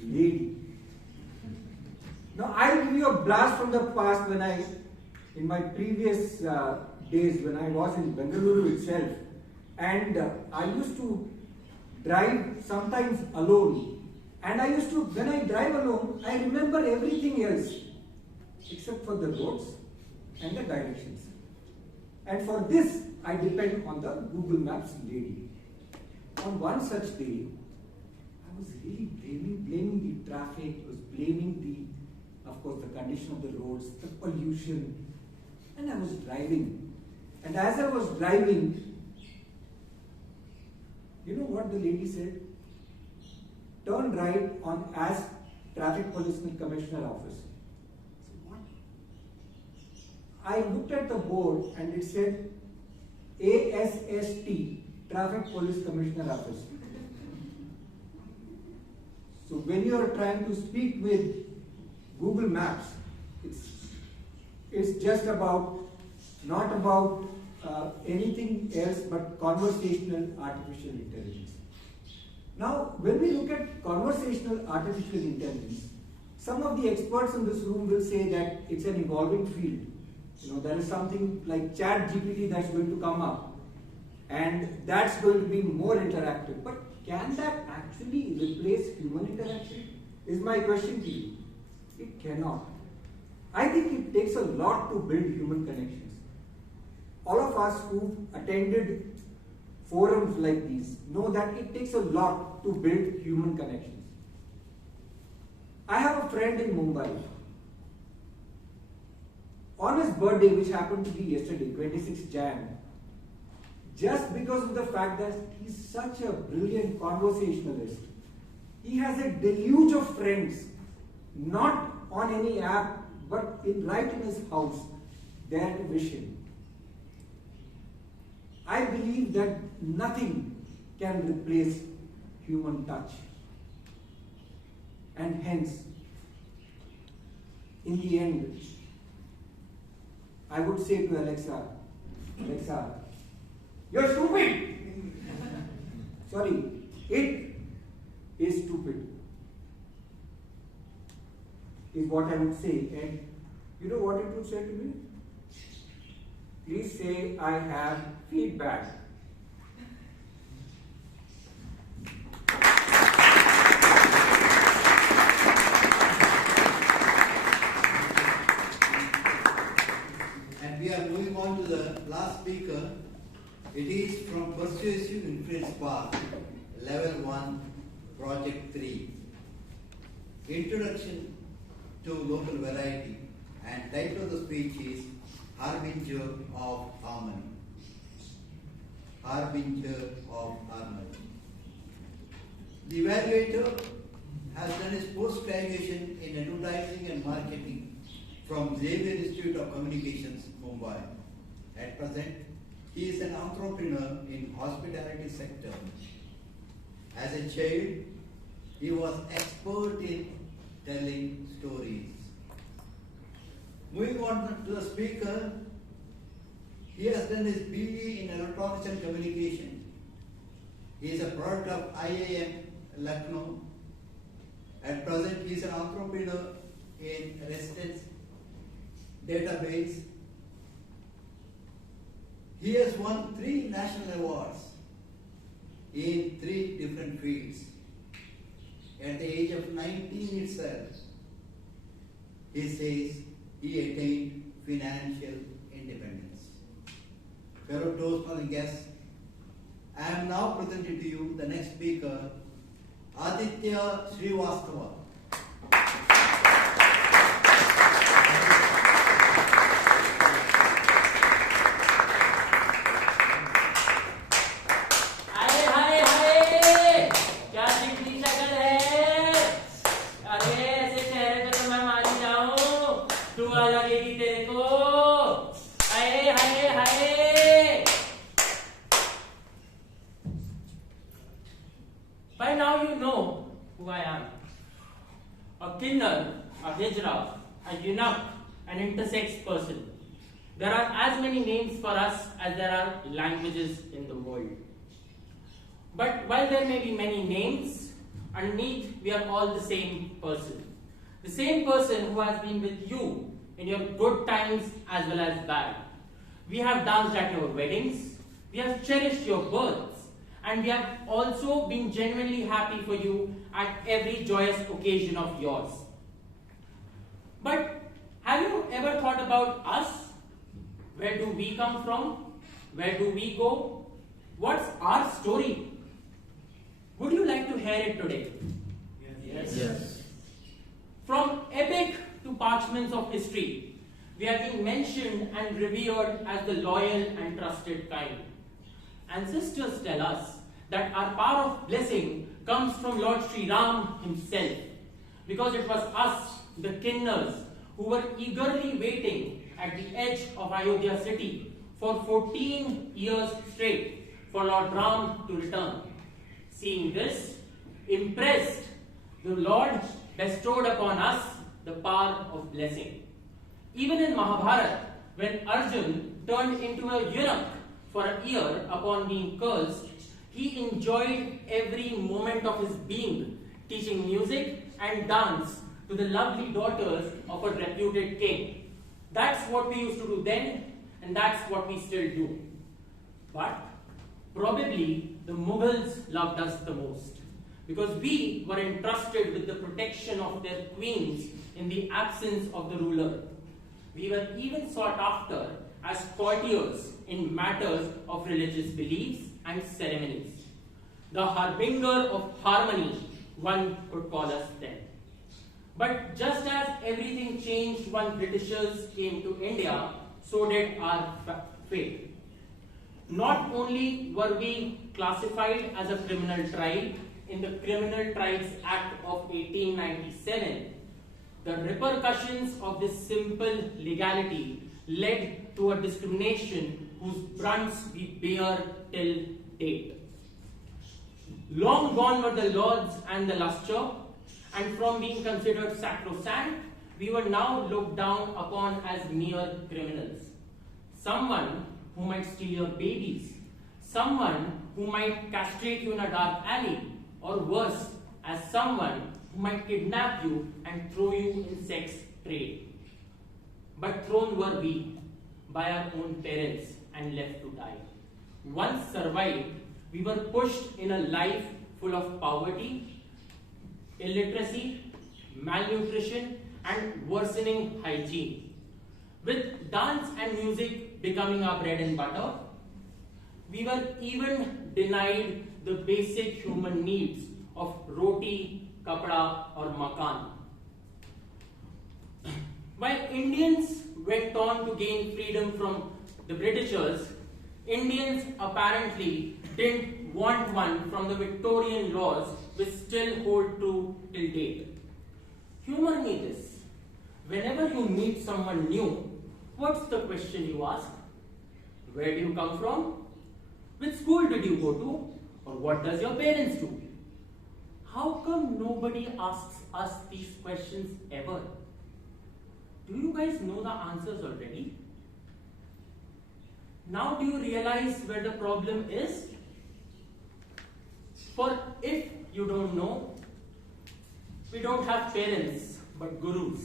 lady. Now I'll give you a blast from the past when in my previous days when I was in Bangalore itself, and I used to drive sometimes alone, and when I drive alone, I remember everything else except for the roads and the directions. And for this, I depend on the Google Maps lady. On one such day, I was really blaming the traffic, I was blaming of course, the condition of the roads, the pollution. And I was driving. And as I was driving, you know what the lady said? Turn right on as Traffic Policeman Commissioner Office. I said, what? I looked at the board and it said ASST, Traffic Police Commissioner Office. So when you are trying to speak with Google Maps, it's just not about anything else but conversational artificial intelligence. Now, when we look at conversational artificial intelligence, some of the experts in this room will say that it's an evolving field. You know, there is something like ChatGPT that's going to come up, and that's going to be more interactive. But can that actually replace human interaction? Is my question to you. It cannot. I think it takes a lot to build human connections. All of us who attended forums like these know that it takes a lot to build human connections. I have a friend in Mumbai. On his birthday, which happened to be yesterday, 26 Jan, just because of the fact that he's such a brilliant conversationalist, he has a deluge of friends, not on any app, but right in his house, there to wish him. I believe that nothing can replace human touch. And hence, in the end, I would say to Alexa, Alexa, you're stupid! Sorry, it is stupid, is what I would say. And you know what it would say to me? Please say I have feedback. And we are moving on to the last speaker. It is from Persuasive Influence Path, Level 1, Project 3. Introduction to Local Variety, and title of the speech is Harbinger of Harmony. harbinger of harmony. The evaluator has done his post-graduation in advertising and marketing from Xavier Institute of Communications, Mumbai. At present, he is an entrepreneur in hospitality sector. As a child, he was expert in telling stories. Moving on to the speaker, he has done his BE in electronics and communication. He is a product of IIM Lucknow. At present, he is an entrepreneur in residence database. He has won 3 national awards in 3 different fields. At the age of 19 itself, he says he attained financial independence. Fellow Toastmasters guests, I am now presenting to you the next speaker, Aditya Srivastava. By now you know who I am. A kinner, a hijra, a eunuch, an intersex person. There are as many names for us as there are languages in the world. But while there may be many names, underneath we are all the same person. The same person who has been with you in your good times as well as bad. We have danced at your weddings, we have cherished your births, and we have also been genuinely happy for you at every joyous occasion of yours. But have you ever thought about us? Where do we come from? Where do we go? What's our story? Would you like to hear it today? Yes. From epic to parchments of history, we have been mentioned and revered as the loyal and trusted kind. Ancestors tell us that our power of blessing comes from Lord Sri Ram himself, because it was us, the kinners, who were eagerly waiting at the edge of Ayodhya city for 14 years straight for Lord Ram to return. Seeing this, impressed, the Lord bestowed upon us the power of blessing. Even in Mahabharata, when Arjun turned into a eunuch for a year upon being cursed, he enjoyed every moment of his being, teaching music and dance to the lovely daughters of a reputed king. That's what we used to do then, and that's what we still do. But probably the Mughals loved us the most, because we were entrusted with the protection of their queens in the absence of the ruler. We were even sought after as courtiers in matters of religious beliefs and ceremonies. The harbinger of harmony, one could call us then. But just as everything changed when Britishers came to India, so did our fate. Not only were we classified as a criminal tribe in the Criminal Tribes Act of 1897, the repercussions of this simple legality led to a discrimination whose brunts we bear till date. Long gone were the lords and the lustre, and from being considered sacrosanct, we were now looked down upon as mere criminals. Someone who might steal your babies, someone who might castrate you in a dark alley, or worse, as someone who might kidnap you and throw you in sex trade. But thrown were we by our own parents and left to die. Once survived, we were pushed in a life full of poverty, illiteracy, malnutrition, and worsening hygiene. With dance and music becoming our bread and butter, we were even denied the basic human needs of roti, kapda, or makan. While Indians went on to gain freedom from the Britishers, Indians apparently didn't want one from the Victorian laws which still hold true till date. Humor me this. Whenever you meet someone new, what's the question you ask? Where do you come from? Which school did you go to? Or what does your parents do? How come nobody asks us these questions ever? Do you guys know the answers already? Now do you realize where the problem is? For if you don't know, we don't have parents but gurus.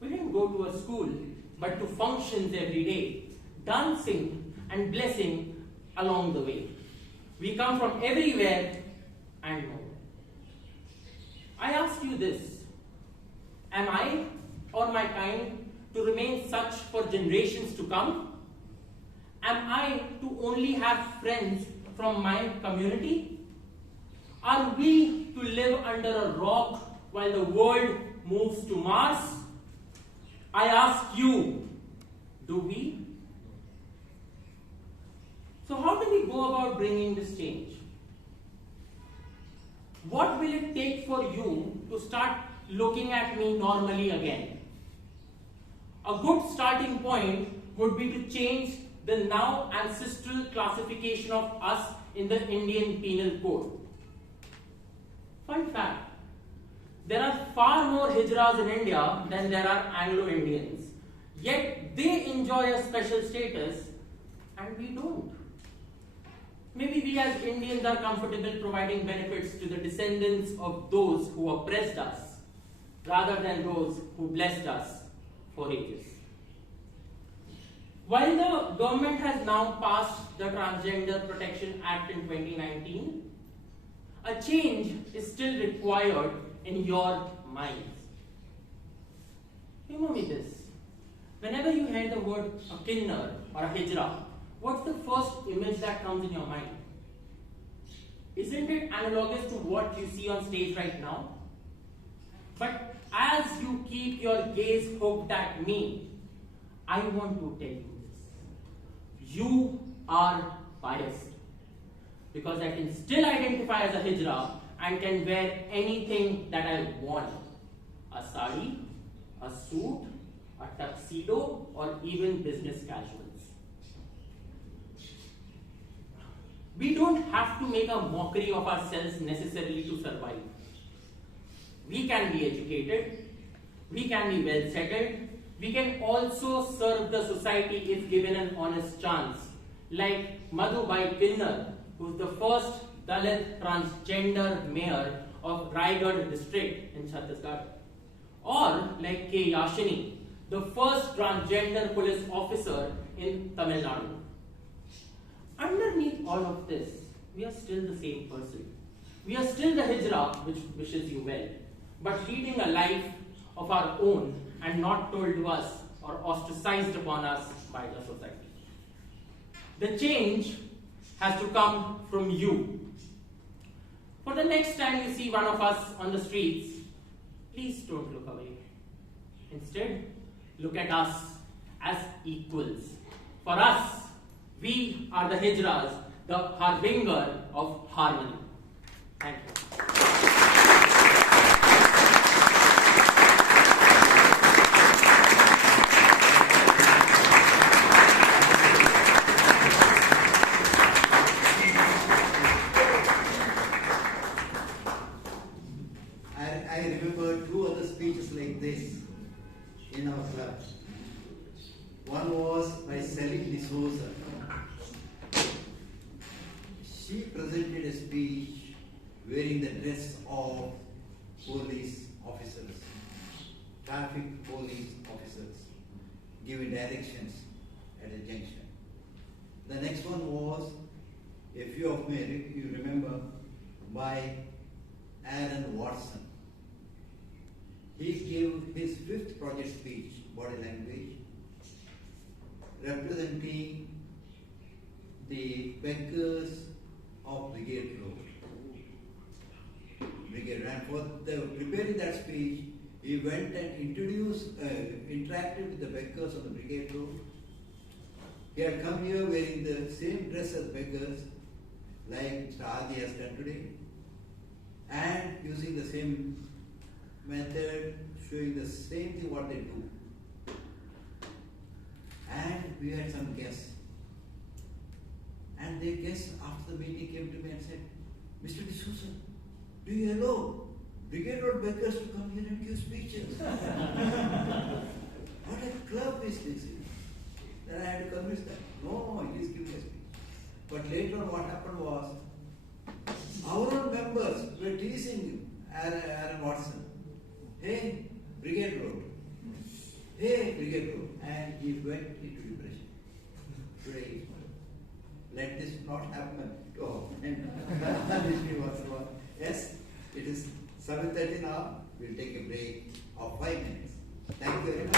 We didn't go to a school but to functions every day, dancing and blessing along the way. We come from everywhere and nowhere. I ask you this, am I or my kind to remain such for generations to come? Am I to only have friends from my community? Are we to live under a rock while the world moves to Mars? I ask you, do we? So how do we go about bringing this change? What will it take for you to start looking at me normally again? A good starting point would be to change the now ancestral classification of us in the Indian Penal Code. Fun fact, there are far more Hijras in India than there are Anglo-Indians. Yet they enjoy a special status and we don't. Maybe we as Indians are comfortable providing benefits to the descendants of those who oppressed us, rather than those who blessed us for ages. While the government has now passed the Transgender Protection Act in 2019, a change is still required in your minds. Humor me this. Whenever you hear the word a kinnar or a hijra, what's the first image that comes in your mind? Isn't it analogous to what you see on stage right now? But as you keep your gaze hooked at me, I want to tell you this. You are biased. Because I can still identify as a hijra and can wear anything that I want. A sari, a suit, a tuxedo, or even business casuals. We don't have to make a mockery of ourselves necessarily to survive. We can be educated, we can be well settled, we can also serve the society if given an honest chance. Like Madhubai Kinnar, who's the first Dalit transgender mayor of Raigad district in Chhattisgarh. Or like K. Yashini, the first transgender police officer in Tamil Nadu. Underneath all of this, we are still the same person. We are still the hijra which wishes you well, but leading a life of our own and not told to us or ostracized upon us by the society. The change has to come from you. For the next time you see one of us on the streets, please don't look away. Instead, look at us as equals. For us, we are the hijras, the harbinger of harmony. Thank you. I remember two other speeches like this in our club. One was by Celine D'Souza. She presented a speech wearing the dress of police officers, traffic police officers, giving directions at a junction. The next one was, a few of you remember, by Aaron Watson. He gave his 5th project speech, body language, representing the beggars of Brigade Road. And for preparing that speech, he went and interacted with the beggars on the Brigade Road. He had come here wearing the same dress as beggars, like Mr. Adi has done today, and using the same method, showing the same thing what they do. And we had some guests. And the guests after the meeting came to me and said, Mr. D'Souza, do you allow Brigade Road beggars to come here and give speeches? What a club is this? Then I had to convince them, no, he is giving a speech. But later on what happened was, our own members were teasing Aaron Watson. Hey, Brigade Road. Hey, Brigade Road. And he went into depression. Today he is well. Let this not happen to our friend. Yes, it is 7:30 now. We'll take a break of 5 minutes. Thank you very much.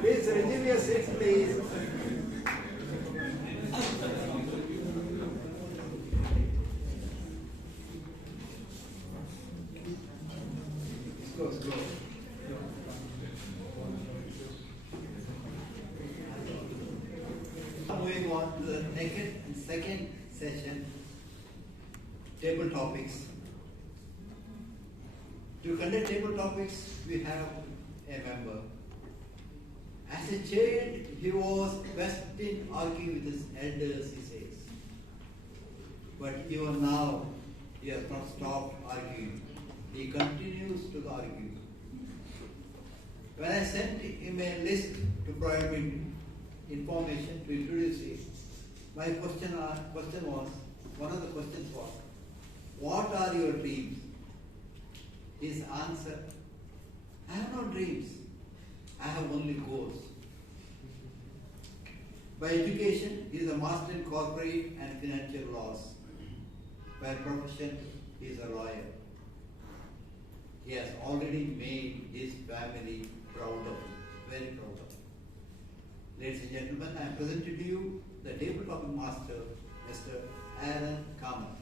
Please resume your seats, please. Go. Moving on to the second session, table topics. To conduct table topics, we have a member. As a child, he was best in arguing with his elders, he says. But even now, he has not stopped arguing. He continues to argue. When I sent him a list to provide me information to introduce him, my question was, one of the questions was, what are your dreams? His answer, I have no dreams. I have only goals. By education, he is a master in corporate and financial laws. By profession, he is a lawyer. He has already made his family proud of him, very proud of him. Ladies and gentlemen, I present to you the table topic master, Mr. Aaron Kamal.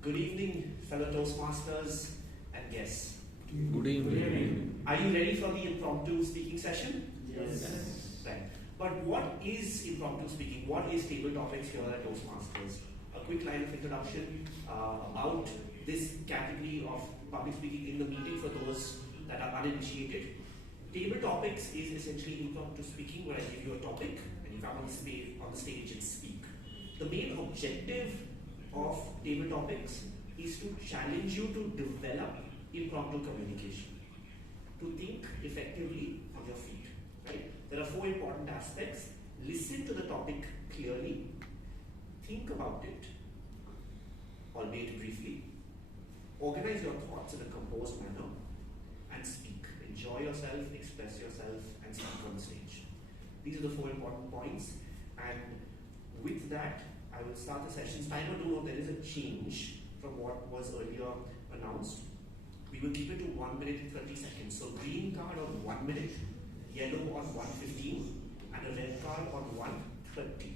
Good evening, fellow Toastmasters and guests. Good evening. Are you ready for the impromptu speaking session? Yes. Right. But what is impromptu speaking? What is table topics here at Toastmasters? A quick line of introduction about this category of public speaking in the meeting for those that are uninitiated. Table topics is essentially impromptu speaking where I give you a topic and you come on the stage and speak. The main objective of table topics is to challenge you to develop impromptu communication, to think effectively on your feet. Right? There are 4 important aspects. Listen to the topic clearly, think about it, albeit briefly, organize your thoughts in a composed manner, and speak. Enjoy yourself, express yourself, and speak on the stage. These are the 4 important points, and with that, I will start the sessions. Timer, do note there is a change from what was earlier announced. We will keep it to 1 minute 30 seconds. So green card on 1 minute, yellow on 1:15, and a red card on 1:30.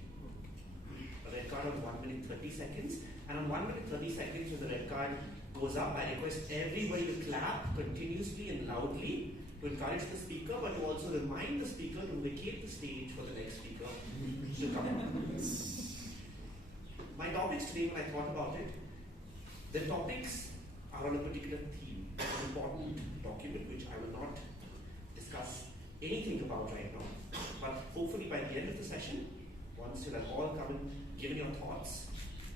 A red card on 1 minute 30 seconds, and on 1 minute 30 seconds when the red card goes up, I request everybody to clap continuously and loudly to encourage the speaker, but to also remind the speaker to vacate the stage for the next speaker to come on. My topics today, when I thought about it, the topics are on a particular theme, an important document which I will not discuss anything about right now, but hopefully by the end of the session, once you have all come and given your thoughts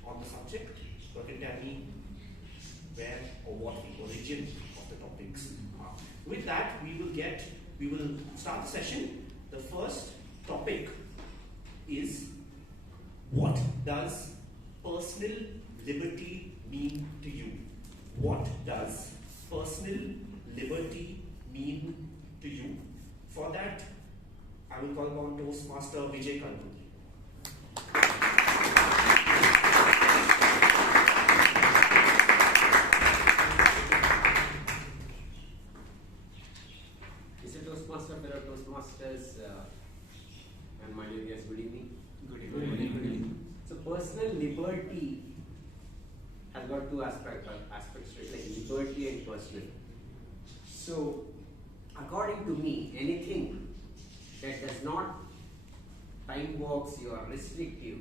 on the subject, you can tell me where or what the origin of the topics are. With that, we will start the session. The first topic is, what does personal liberty mean to you? What does personal liberty mean to you? For that, I will call upon Toastmaster Vijay Kantu. Toastmaster, fellow Toastmasters, and my dear guests, good evening. Good Good evening. So personal liberty has got two aspects to it, like liberty and personal. So according to me, anything that does not time box you or restrict you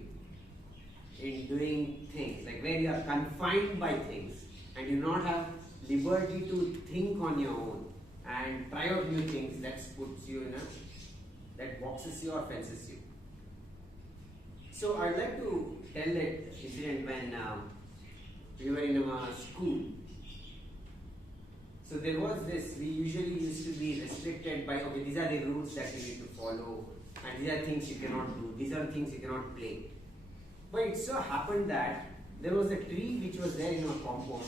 in doing things, like where you are confined by things and you not have liberty to think on your own and try out new things, that puts you in that boxes you or fences you. So I'd like to tell that incident when we were in a school. So there was this, we usually used to be restricted by, okay, these are the rules that you need to follow, and these are things you cannot do, these are things you cannot play. But it so happened that there was a tree which was there in our compound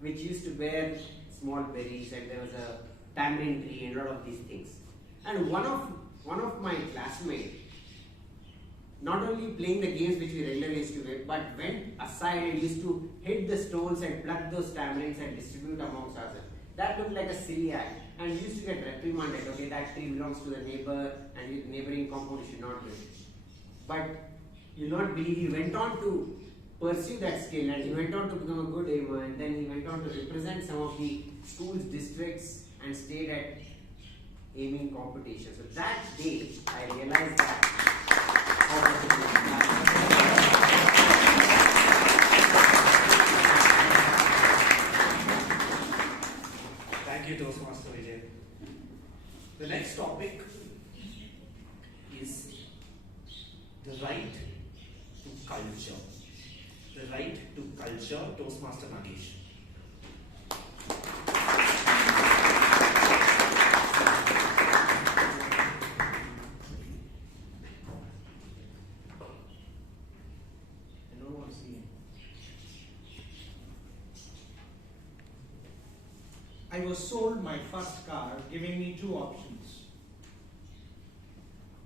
which used to bear small berries, and there was a tamarind tree and a lot of these things. And one of my classmates, not only playing the games which we regularly used to play, but went aside and used to hit the stones and pluck those tamarinds and distribute amongst ourselves. That looked like a silly act, and we used to get reprimanded. Okay, that tree belongs to the neighbor, and the neighboring compound should not do it. But you'll not believe, he went on to pursue that skill, and he went on to become a good aimer, and then he went on to represent some of the schools, districts, and stayed at aiming competitions. So that day, I realized that. Thank you, Toastmaster Vijay. The next topic is the right to culture. The right to culture, Toastmaster Nagesh. I was sold my first car, giving me two options.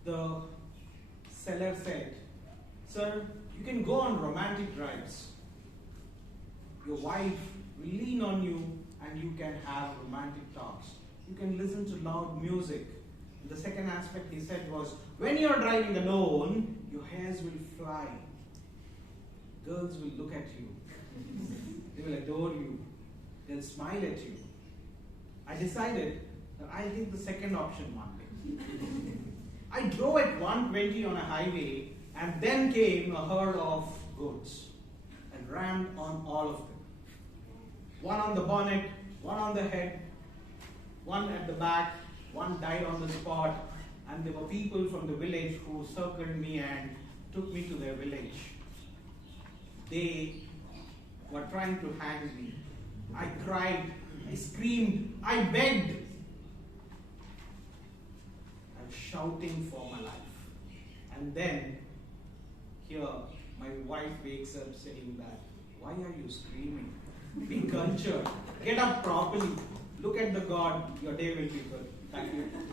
The seller said, "Sir, you can go on romantic drives. Your wife will lean on you and you can have romantic talks. You can listen to loud music." And the second aspect he said was, when you're driving alone, your hairs will fly. Girls will look at you. They will adore you. They'll smile at you. I decided that I'll take the second option one day. I drove at 120 on a highway, and then came a herd of goats and rammed on all of them. One on the bonnet, one on the head, one at the back, one died on the spot, and there were people from the village who circled me and took me to their village. They were trying to hang me. I cried, I screamed, I begged. I was shouting for my life. And then, here, my wife wakes up saying that, "Why are you screaming? Be cultured. Get up properly. Look at the God. Your day will be good." Thank you. Thank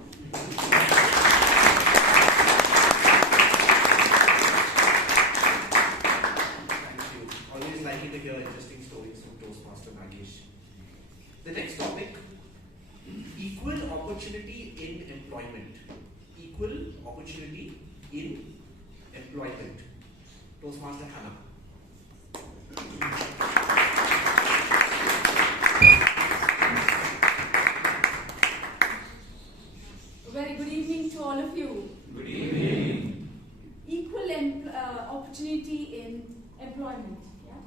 you. Always liking to hear interesting stories from Toastmaster Nagesh. The next topic, equal opportunity in employment. Equal opportunity in employment. Toastmaster Hannah. Very good evening to all of you. Good evening. Equal opportunity in employment. Yeah?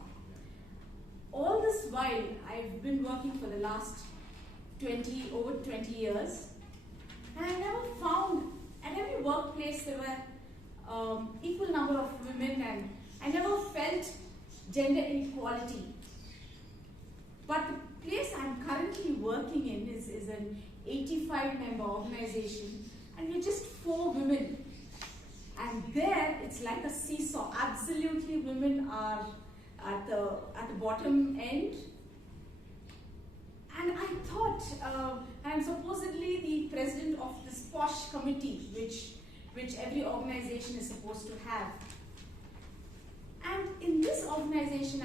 All this while, I've been working for the last over 20 years, and I never found at every workplace there were equal number of women, and I never felt gender inequality. But the place I'm currently working in is an 85-member organization, and we're just 4 women. And there, it's like a seesaw. Absolutely, women are at the bottom end. And I thought, I'm supposedly the president of this posh committee, which every organization is supposed to have. And in this organization,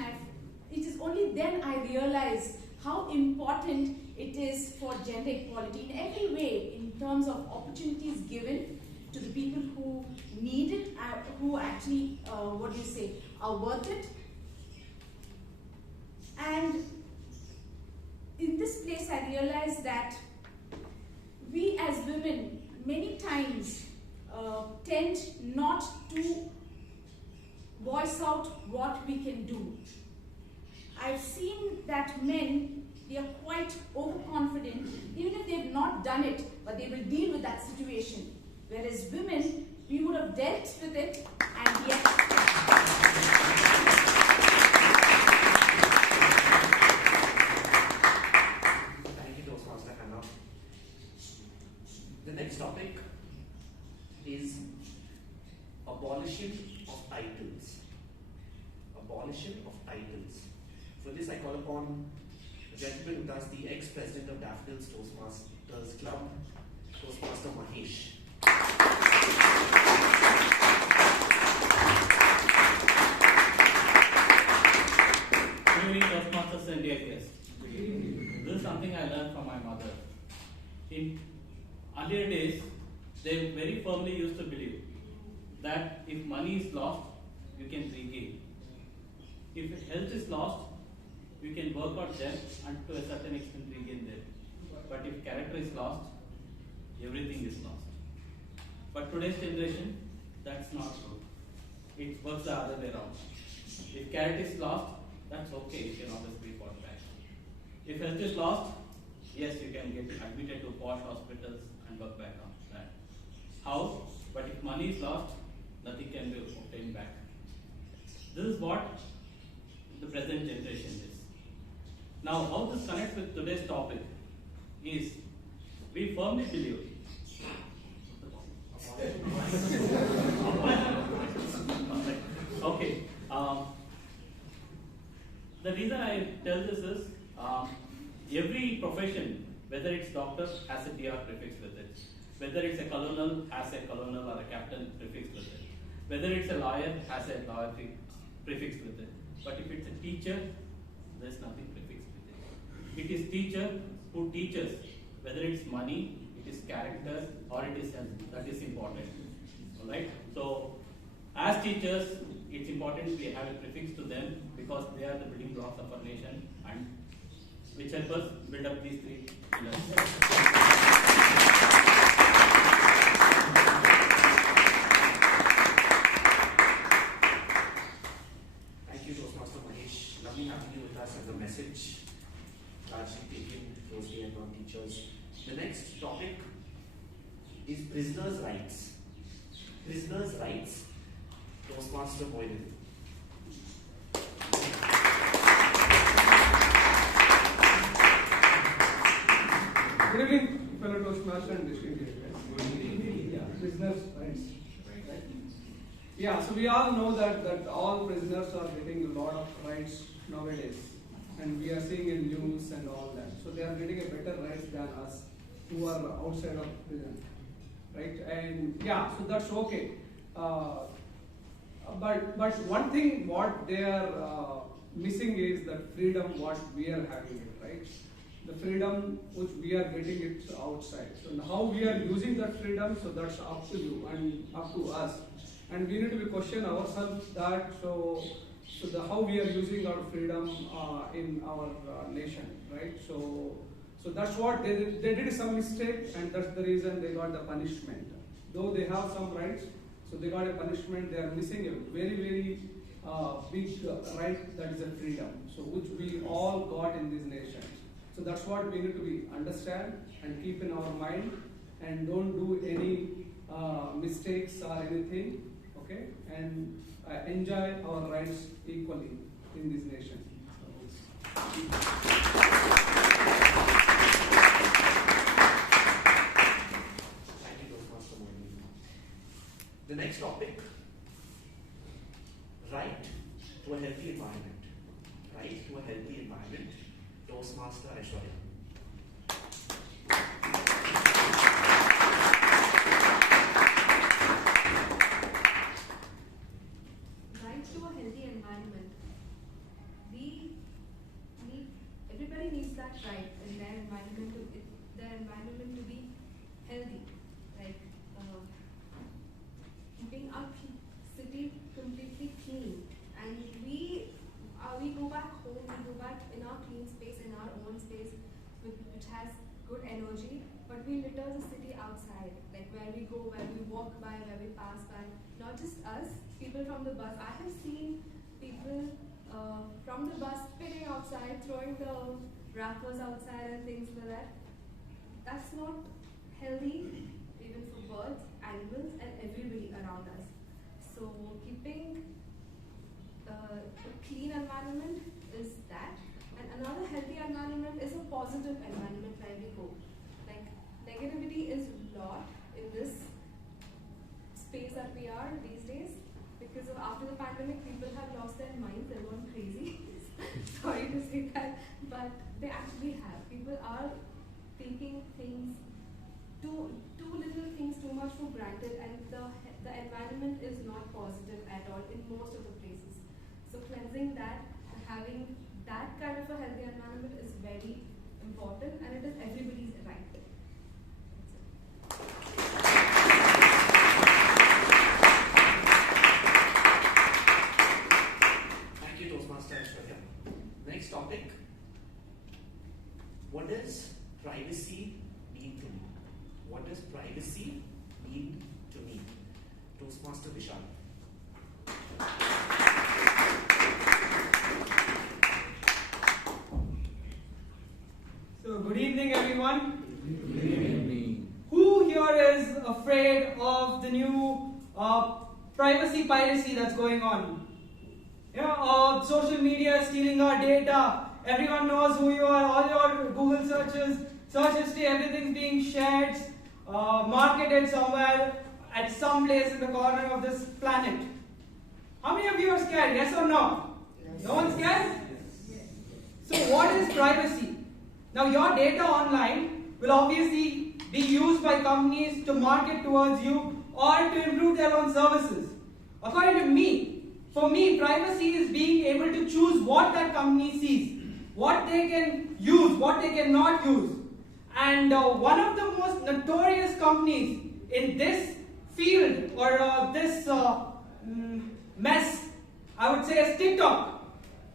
it is only then I realized how important It is for gender equality in every way, in terms of opportunities given to the people who need it, who actually, are worth it. And in this place, I realized that we as women many times tend not to voice out what we can do. I've seen that men, they are quite overconfident, even if they've not done it, but they will deal with that situation. Whereas women, we would have dealt with it, and yet... Thank you, Toastmaster Hannah. The next topic is abolition of titles. Abolition of titles. For this, I call upon the gentleman with us, the ex-president of Daffodils Toastmasters Club, Toastmaster Mahesh. Good evening, Toastmasters and dear guests. This is something I learned from my mother. In earlier days, they very firmly used to believe that if money is lost, you can regain. If health is lost, you can work out them and to a certain extent regain them. But if character is lost, everything is lost. But today's generation, that's not true. It works the other way around. If character is lost, that's okay, you can always be brought back. If health is lost, yes, you can get admitted to posh hospitals and work back on that. How? But if money is lost, nothing can be obtained back. This is what the present generation is. Now, how this connects with today's topic is, we firmly believe okay. The reason I tell this is, every profession, whether it's doctor, has a DR prefix with it. Whether it's a colonel, has a colonel or a captain prefix with it. Whether it's a lawyer, has a lawyer prefix with it. But if it's a teacher, there's nothing prefixed with it. It is teacher who teaches, whether it's money, it is character, or it is health. That is important. Alright? So, as teachers, it's important we have a prefix to them because they are the building blocks of our nation and which help us build up these three pillars. Thank you, Toastmaster Mahesh. Lovely having you with us as a message, largely taken closely and on teachers. The next topic is prisoners' rights. Prisoners' rights. Toastmaster Moylan. Good evening, fellow Toastmaster and distinguished guests. Good evening. Prisoners' rights. Right? Yeah, so we all know that all prisoners are getting a lot of rights nowadays. And we are seeing in news and all that. So they are getting a better rights than us who are outside of prison. Right? And yeah, so that's okay. But one thing what they are missing is that freedom what we are having it, right? The freedom which we are getting it outside. So how we are using that freedom, so that's up to you and up to us. And we need to be question ourselves that how we are using our freedom in our nation, right? So that's what they did some mistake, and that's the reason they got the punishment. Though they have some rights, so they got a punishment. They are missing a very, very big right, that is a freedom. So which we all got in this nation. So that's what we need to be understand and keep in our mind, and don't do any mistakes or anything. Okay, and enjoy our rights equally in this nation. The next topic, right to a healthy environment. Right to a healthy environment. Toastmaster Aishwarya. Right to a healthy environment. Everybody needs that right in their environment outside, like where we go, where we walk by, where we pass by. Not just us, people from the bus. I have seen people from the bus spitting outside, throwing the wrappers outside and things like that. That's not healthy, even for birds, animals, and everybody around us. So keeping a clean environment is that. And another healthy environment is a positive environment where we go. Like, negativity is a lot in this space that we are these days. Because of after the pandemic, people have lost their minds, they're going crazy. Sorry to say that, but they actually have. People are taking things, too little things too much for granted, and the environment is not positive at all in most of the places. So cleansing that, having that kind of a healthy environment is very important, and it is everybody's right. Thank you, Toastmaster Aishwarya. Next topic. What does privacy mean to me? What does privacy mean to me? Toastmaster Vishal. So, good evening, everyone. Good evening. Who here is afraid of the new privacy piracy that's going on? Social media stealing our data. Everyone knows who you are. All your Google searches, search history, everything's being shared, marketed somewhere at some place in the corner of this planet. How many of you are scared? Yes or no? Yes. No one's scared? Yes. So, what is privacy? Now, your data online will obviously be used by companies to market towards you or to improve their own services. According to me, for me, privacy is being able to choose what that company sees, what they can use, what they cannot use. And one of the most notorious companies in this field or this mess, I would say, is TikTok.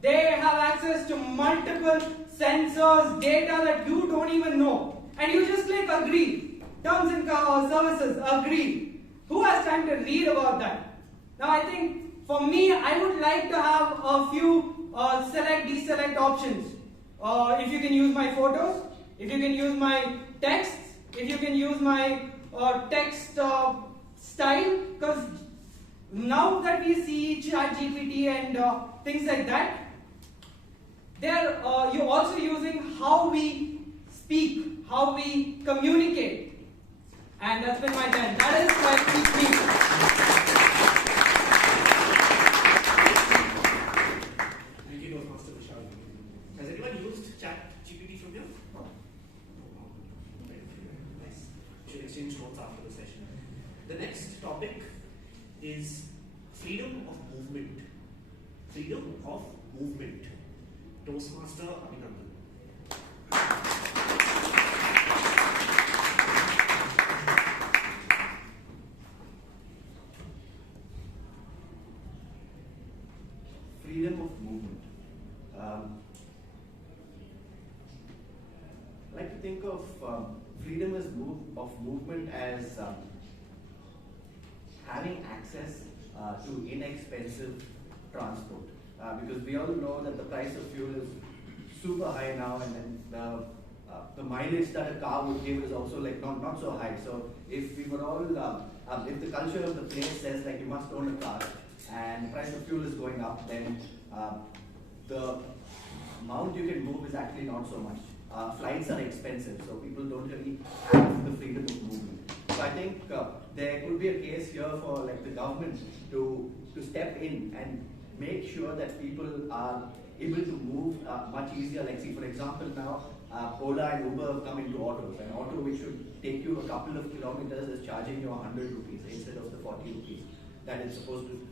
They have access to multiple sensors, data that you don't even know. And you just click agree. Terms and services, agree. Who has time to read about that? Now I think for me, I would like to have a few select, deselect options. If you can use my photos, if you can use my texts, if you can use my text style, because now that we see ChatGPT and things like that, you're also using how we speak, how we communicate. And that's been my 10. That is privacy speak. Thank you, Toastmaster Vishal. Has anyone used ChatGPT from here? No. Nice. We should exchange notes after the session. The next topic is freedom of movement. Freedom of movement. Toastmaster Abhinandan. Freedom of movement. I like to think of freedom of movement as having access to inexpensive transport. Because we all know that the price of fuel is super high now, and then the mileage that a car would give is also like not so high. So if we were all, if the culture of the place says like you must own a car, and the price of fuel is going up, then the amount you can move is actually not so much. Flights are expensive, so people don't really have the freedom of movement. So I think there could be a case here for like the government to step in and make sure that people are able to move much easier. Like see, for example, now Ola and Uber have come into autos. An auto which should take you a couple of kilometers is charging you 100 rupees instead of the 40 rupees that it's supposed to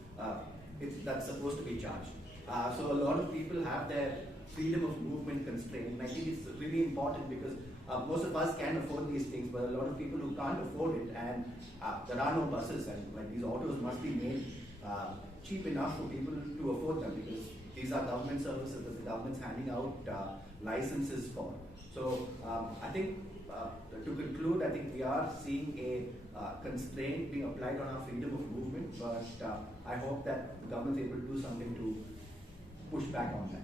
that's supposed to be charged. So a lot of people have their freedom of movement constrained. And I think it's really important because most of us can afford these things, but a lot of people who can't afford it, and there are no buses, and like these autos must be made cheap enough for people to afford them, because these are government services that the government's handing out licenses for. So I think to conclude, I think we are seeing a constraint being applied on our freedom of movement, but I hope that the government is able to do something to push back on that.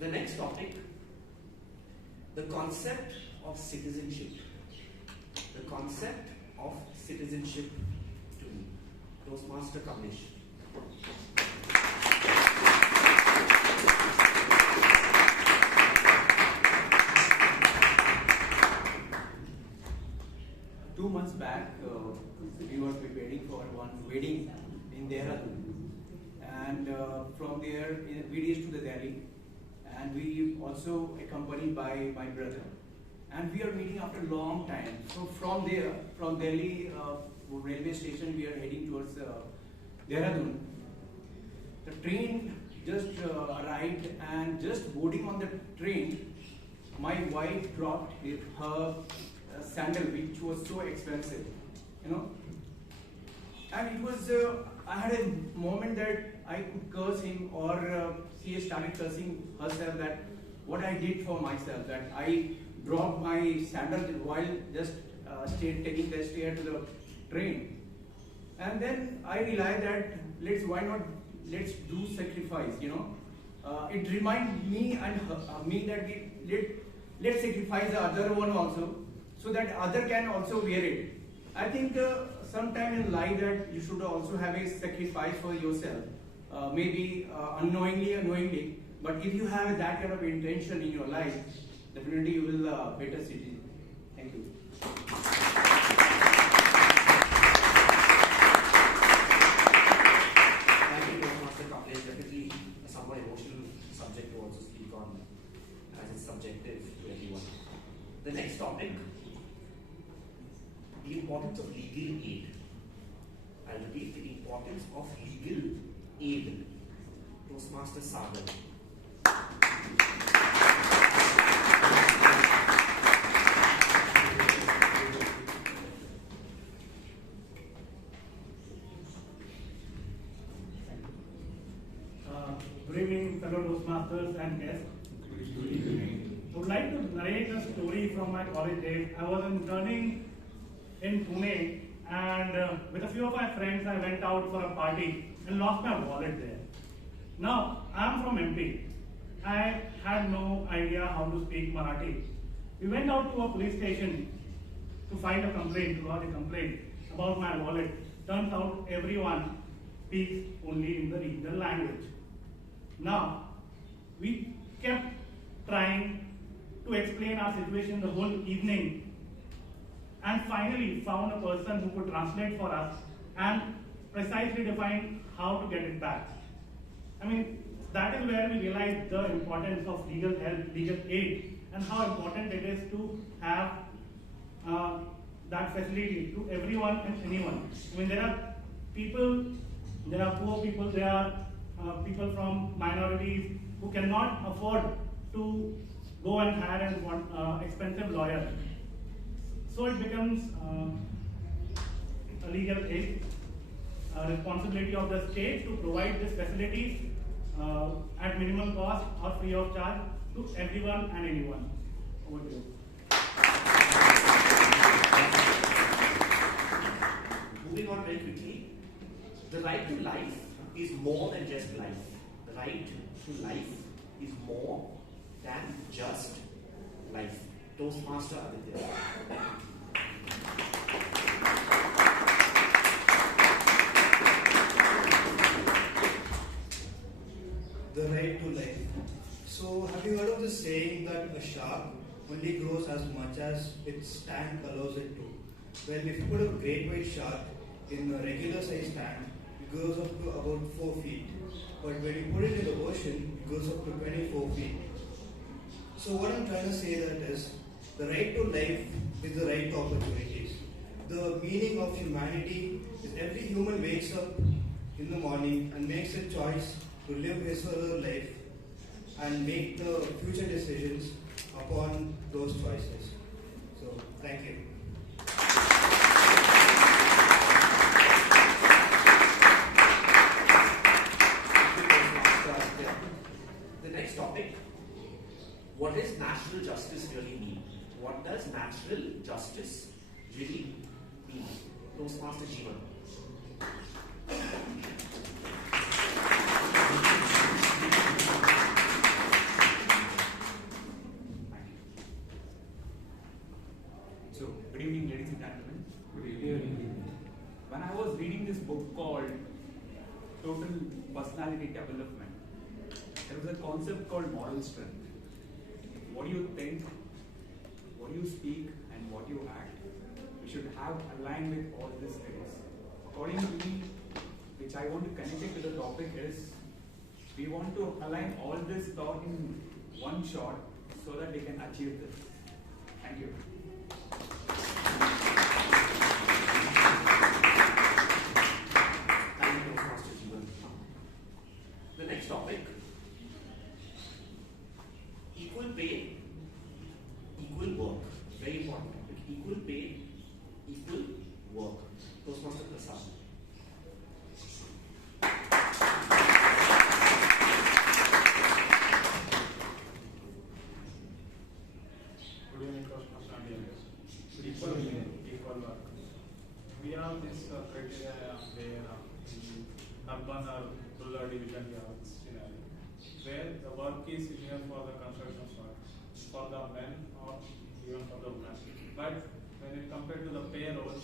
The next topic, the concept of citizenship. The concept of citizenship to me. Toastmaster Kamlesh. 2 months back, we were preparing for one wedding in Dehradun, and from there we reached to the Delhi, and we also accompanied by my brother, and we are meeting after a long time. So from there, from Delhi railway station, we are heading towards Dehradun. The train just arrived, and just boarding on the train, my wife dropped her sandal, which was so expensive, you know. And it was, I had a moment that I could curse him, or she started cursing herself that what I did for myself, that I dropped my sandal while just taking the stair to the train. And then I realized that let's do sacrifice, you know. It reminded me and me that let's sacrifice the other one also, so that other can also wear it. I think sometime in life that you should also have a sacrifice for yourself, maybe unknowingly or knowingly, but if you have that kind of intention in your life, definitely you will better citizen. Thank you. Thank you, Toastmaster Kamlesh. Definitely a somewhat emotional subject to also speak on, as it's subjective to everyone. The next topic, the importance of legal aid. I'll repeat, the importance of legal aid. Toastmaster Sagar. Good evening, fellow Toastmasters and guests. I would like to narrate a story from my college days. I was interning in Pune, and with a few of my friends, I went out for a party and lost my wallet there. Now, I am from MP. I had no idea how to speak Marathi. We went out to a police station to file a complaint, to lodge a complaint about my wallet. Turns out everyone speaks only in the regional language. Now, we kept trying to explain our situation the whole evening, and finally found a person who could translate for us and precisely define how to get it back. I mean, that is where we realized the importance of legal help, legal aid, and how important it is to have that facility to everyone and anyone. I mean, there are people, there are poor people, there are people from minorities who cannot afford to go and hire an expensive lawyer. So it becomes a legal aid, responsibility of the state to provide this facility at minimum cost or free of charge to everyone and anyone. Over to you. Moving on very quickly, the right to life is more than just life. The right to life is more than just life. Toastmaster Aditya. The right to life. So, have you heard of the saying that a shark only grows as much as its tank allows it to? Well, if you put a great white shark in a regular sized tank, it goes up to about 4 feet. But when you put it in the ocean, it goes up to 24 feet. So what I'm trying to say that is, the right to life is the right to opportunities. The meaning of humanity is every human wakes up in the morning and makes a choice to live his or her life and make the future decisions upon those choices. So, thank you. next topic, what does natural justice really mean? What does natural justice really mean? Toastmaster Jeevan. So, good evening, ladies and gentlemen. Good evening. When I was reading this book called Total Personality Development, there was a concept called moral strength. What you think, what you speak, and what you act, we should have aligned with all these things. According to me, which I want to connect it to the topic is, we want to align all this thought in one shot so that we can achieve this. Thank you. Thank you, Toastmaster Jeevan. The next topic, equal pay, equal work. Very important topic. Equal pay, equal work. Toastmaster Prasad. Good evening, Toastmaster and equal work. We have this criteria where in urban or rural division we have scenario where the work is similar for the construction work for the men or even for the women. But when it compared to the payroll,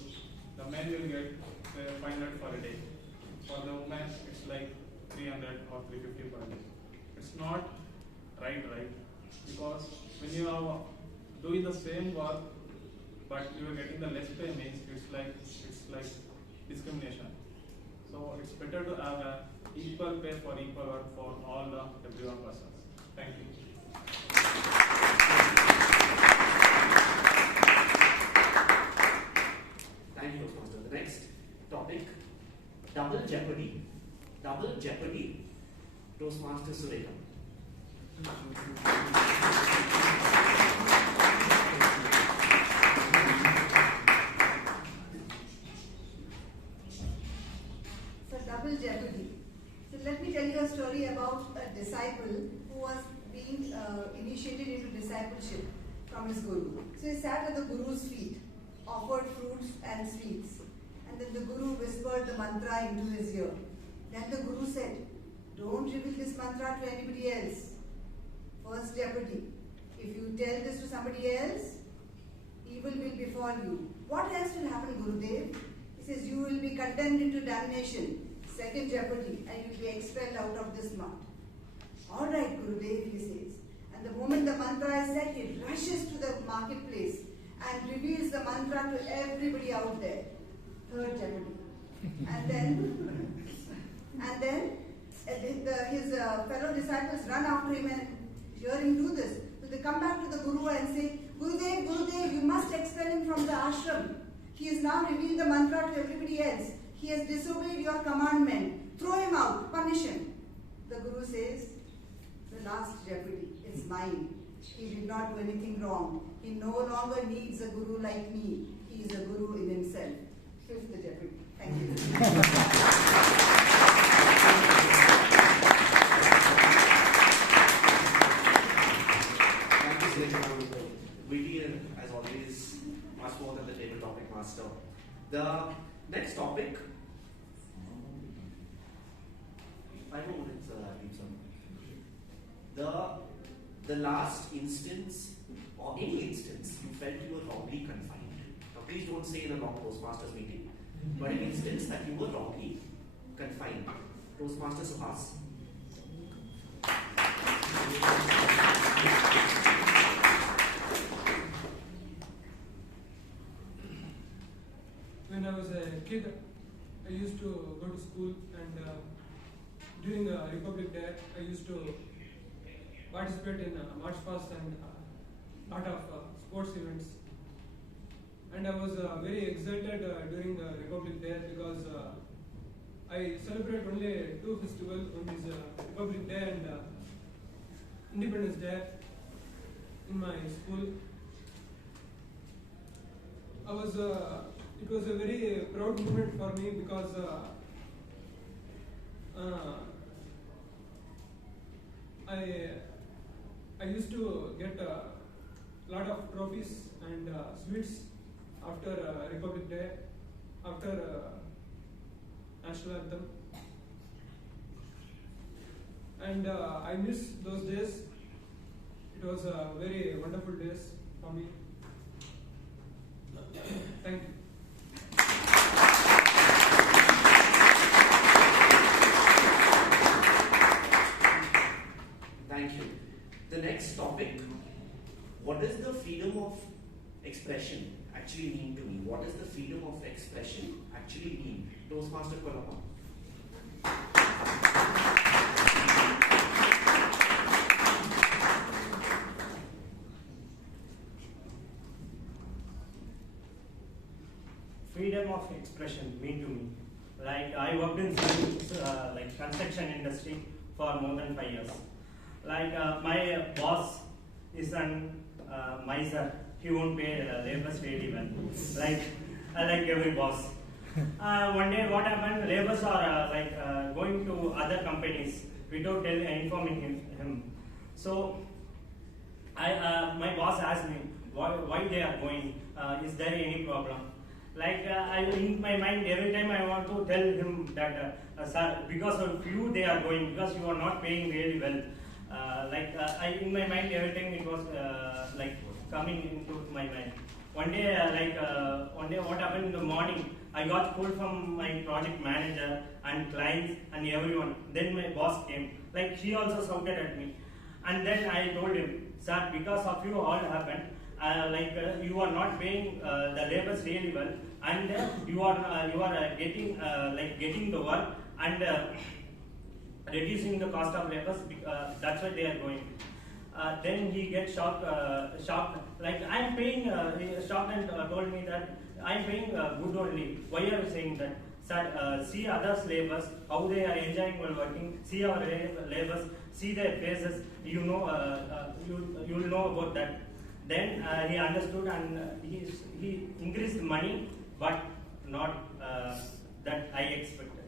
the men will get 500 per day. For the women, it's like 300 or 350 per day. It's not right, because when you are doing the same work but you are getting the less pay means it's like discrimination. So it's better to have a equal pay for equal work for all the everyone persons. Thank you. Thank you, Toastmaster. The next topic, double jeopardy. Double jeopardy. Toastmaster Surekha. So double jeopardy. So let me tell you a story about a disciple who was being initiated into discipleship from his guru. So he sat at the guru's feet, offered fruits and sweets, and then the guru whispered the mantra into his ear. Then the guru said, "Don't reveal this mantra to anybody else. First jeopardy. If you tell this to somebody else, evil will befall you." What else will happen, Gurudev? He says, "You will be condemned into damnation. Second jeopardy, and you will be expelled out of this month." "All right, Gurudev," he says. And the moment the mantra is said, he rushes to the marketplace and reveals the mantra to everybody out there. Third jeopardy. And then his fellow disciples run after him and hear him do this. So they come back to the Guru and say, Gurudev, you must expel him from the ashram. He has now revealed the mantra to everybody else. He has disobeyed your commandment. Throw him out, punish him. The Guru says, the last jeopardy is mine. He did not do anything wrong. He no longer needs a Guru like me. He is a Guru in himself. Fifth jeopardy. Thank you. Witty as always, much more than the table topic master. The next topic, 5 more minutes, the last instance or any instance you felt you were wrongly confined. Now please don't say in a long Toastmasters meeting, but an instance that you were wrongly confined. Toastmaster Suhas. When I was a kid, I used to go to school, and during Republic Day, I used to participate in march past and lot of sports events. And I was very excited during the Republic Day because I celebrate only 2 festivals, one is Republic Day and Independence Day in my school. It was a very proud moment for me because I used to get a lot of trophies and sweets after Republic Day, after National Anthem, and I miss those days. It was very wonderful days for me. Thank you. Thank you. The next topic, what does the freedom of expression actually mean to me? What does the freedom of expression actually mean? Toastmaster Kolapa. Freedom of expression mean to me. Like I worked in like construction industry for more than 5 years. Like my boss is an miser. He won't pay laborers really well. Like every boss. One day what happened? Laborers are going to other companies without informing him. So my boss asked me why they are going. Is there any problem? Like in my mind, every time I want to tell him that, sir, because of you they are going, because you are not paying really well. In my mind, every time it was like coming into my mind. One day, what happened in the morning, I got called from my project manager and clients and everyone. Then my boss came. Like he also shouted at me, and then I told him, sir, because of you all happened. You are not paying the laborers really well, and you are getting the work and reducing the cost of laborers. That's why they are going. Then he gets shocked. Like I'm paying. He shocked and told me that I'm paying good only. Why are you saying that? Sir, see others laborers how they are enjoying while working. See our laborers. See their faces. You know. You will know about that. Then he understood and he increased the money, but not that I expected.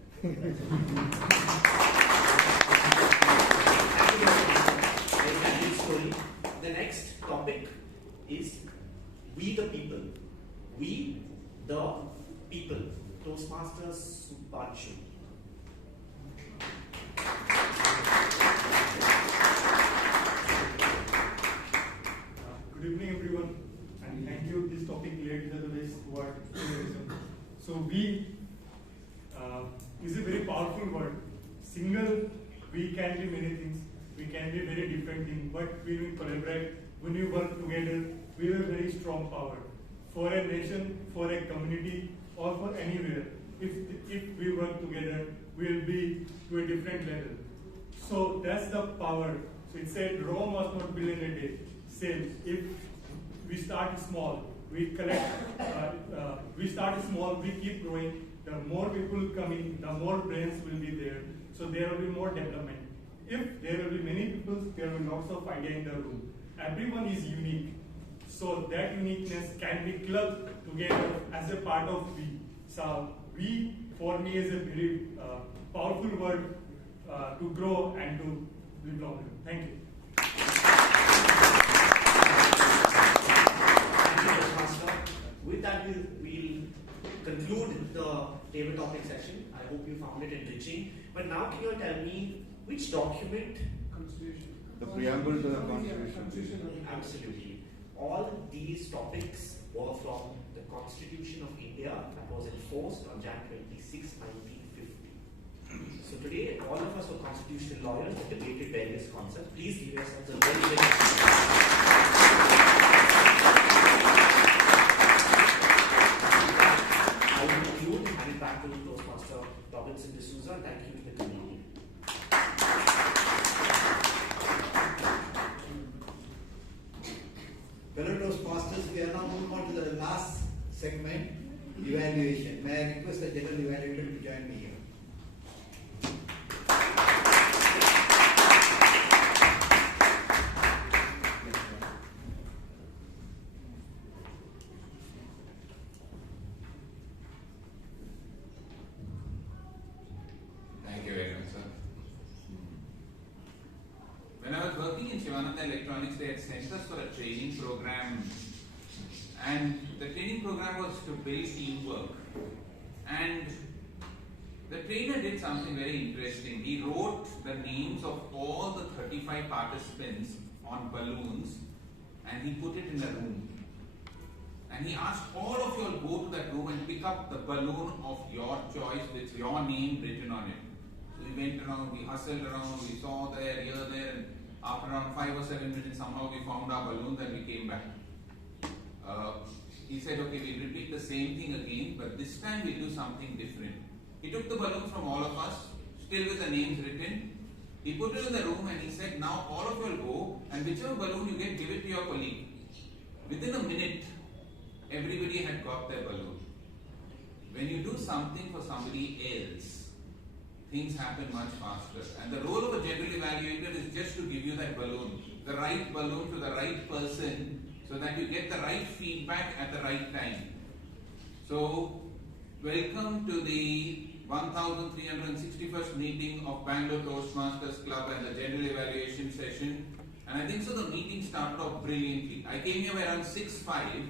The next topic is we the people. We the people. Toastmasters Subhachu. Good evening, everyone, and thank you. This topic related to this word pluralism. So, we is a very powerful word. Single, we can be many things. We can be very different things, but when we collaborate, when we work together, we have a very strong power for a nation, for a community, or for anywhere. If we work together, we will be to a different level. So that's the power. So it said Rome was not built in a day. Same. If we start small, we start small, we keep growing. The more people coming, the more brains will be there. So there will be more development. If there will be many people, there will be lots of ideas in the room. Everyone is unique. So that uniqueness can be clubbed together as a part of we. So we, for me, is a very powerful word to grow and to develop. Thank you. With that, we'll conclude the table topic session. I hope you found it enriching. But now, can you tell me which document? Constitution. The preamble to the Constitution. Absolutely. All these topics were from the Constitution of India that was enforced on January 26, 1950. So today, all of us were constitutional lawyers and debated various concepts. Please give yourselves a very, very I will conclude and hand it back to Toastmaster Robinson D'Souza. Thank you to the committee. Fellow Toastmasters, we are now moving on to the last segment, evaluation. May I request the general evaluator to join me here? Thank you very much, sir. When I working in Shivananda Electronics, they had sent us for a training program, and the training program was to build teamwork. And the trainer did something very interesting. He wrote the names of all the 35 participants on balloons and he put it in a room. And he asked all of you all go to that room and pick up the balloon of your choice with your name written on it. So we went around, we hustled around, we saw there, here, there, and after around 5 or 7 minutes somehow we found our balloons and we came back. He said, okay, we'll repeat the same thing again, but this time we'll do something different. He took the balloons from all of us, still with the names written. He put it in the room and he said, now all of you will go and whichever balloon you get, give it to your colleague. Within a minute, everybody had got their balloon. When you do something for somebody else, things happen much faster. And the role of a general evaluator is just to give you that balloon, the right balloon to the right person, so that you get the right feedback at the right time. So, welcome to the 1361st meeting of Bangalore Toastmasters Club and the general evaluation session. And I think so the meeting started off brilliantly. I came here around 6:05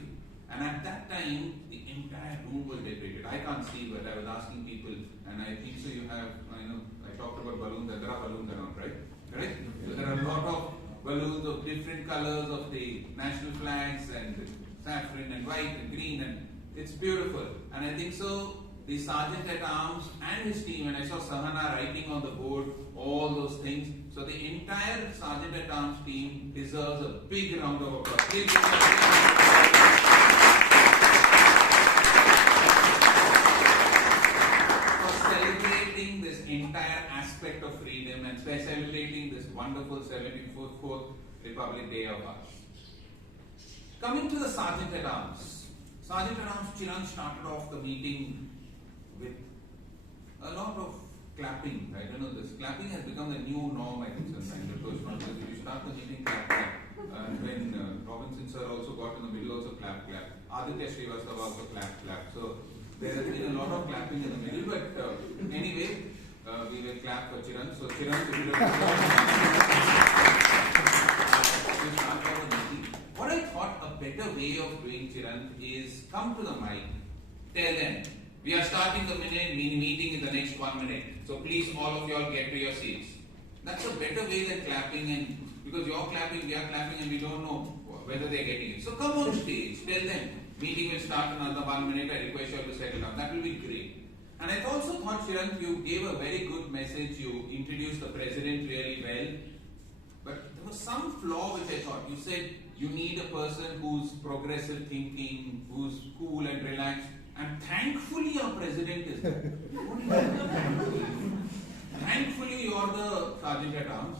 and at that time the entire room was decorated. I can't see, but I was asking people, and I think so you have, I know, I talked about balloons, and there are balloons around, right? Correct? So there are a lot of balloons of different colors of the national flags and saffron and white and green, and it's beautiful. And I think so the Sergeant at Arms and his team, and I saw Sahana writing on the board all those things. So the entire Sergeant at Arms team deserves a big round of applause. Please give them for celebrating this entire aspect of freedom and celebrating this wonderful 74th Republic Day of ours. Coming to the Sergeant at Arms. Sergeant at Arms Chiran started off the meeting with a lot of clapping. I don't know, this clapping has become the new norm, I think, sometimes. If you start the meeting, clap, clap. And when Robinson sir also got in the middle, also clap, clap. Aditya Srivastava also clap, clap. So there has been a lot of clapping in the middle, but anyway, we will clap for Chiran. So Chiran, if you don't start our meeting. What I thought a better way of doing, Chiran, is come to the mic, tell them, we are starting the meeting in the next 1 minute. So please all of you all get to your seats. That's a better way than clapping, and because you're clapping, we are clapping, and we don't know whether they're getting it. So come on stage, tell them, meeting will start in another 1 minute, I request you all to settle down. That will be great. And I also thought, Chiran, you gave a very good message. You introduced the president really well. But there was some flaw which I thought. You said you need a person who's progressive thinking, who's cool and relaxed. And thankfully our president is there. Thankfully you are the Sergeant at Arms.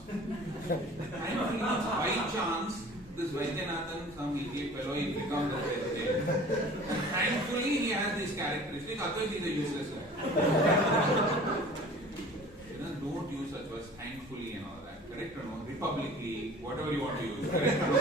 Thankfully, by chance, this Vaidyanathan, some idiot fellow, he becomes the president. Thankfully he has these characteristics, otherwise he's a useless guy. Don't use such words, thankfully and all that. Correct or no? Republicly, whatever you want to use. Correct or no?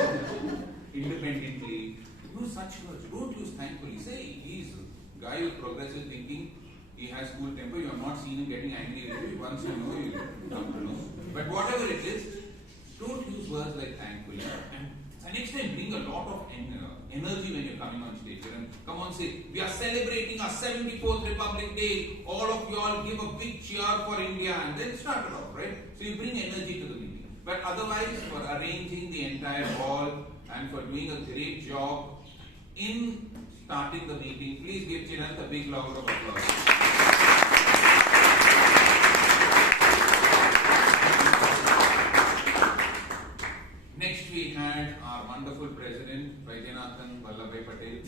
Independently. Use such words. Don't use thankfully. Say he's a guy with progressive thinking. He has cool temper. You have not seen him getting angry with you. Once you know, you come to know. But whatever it is, don't use words like thankfully. And next time, bring a lot of energy when you're coming on stage. And come on, say, we are celebrating our 74th Republic Day. All of you all give a big cheer for India, and then start it off, right? So you bring energy to the meeting. But otherwise, for arranging the entire hall and for doing a great job in starting the meeting, please give Chiran a big round of applause. Next we had our wonderful president, Vaidyanathan Vallabhai Patel.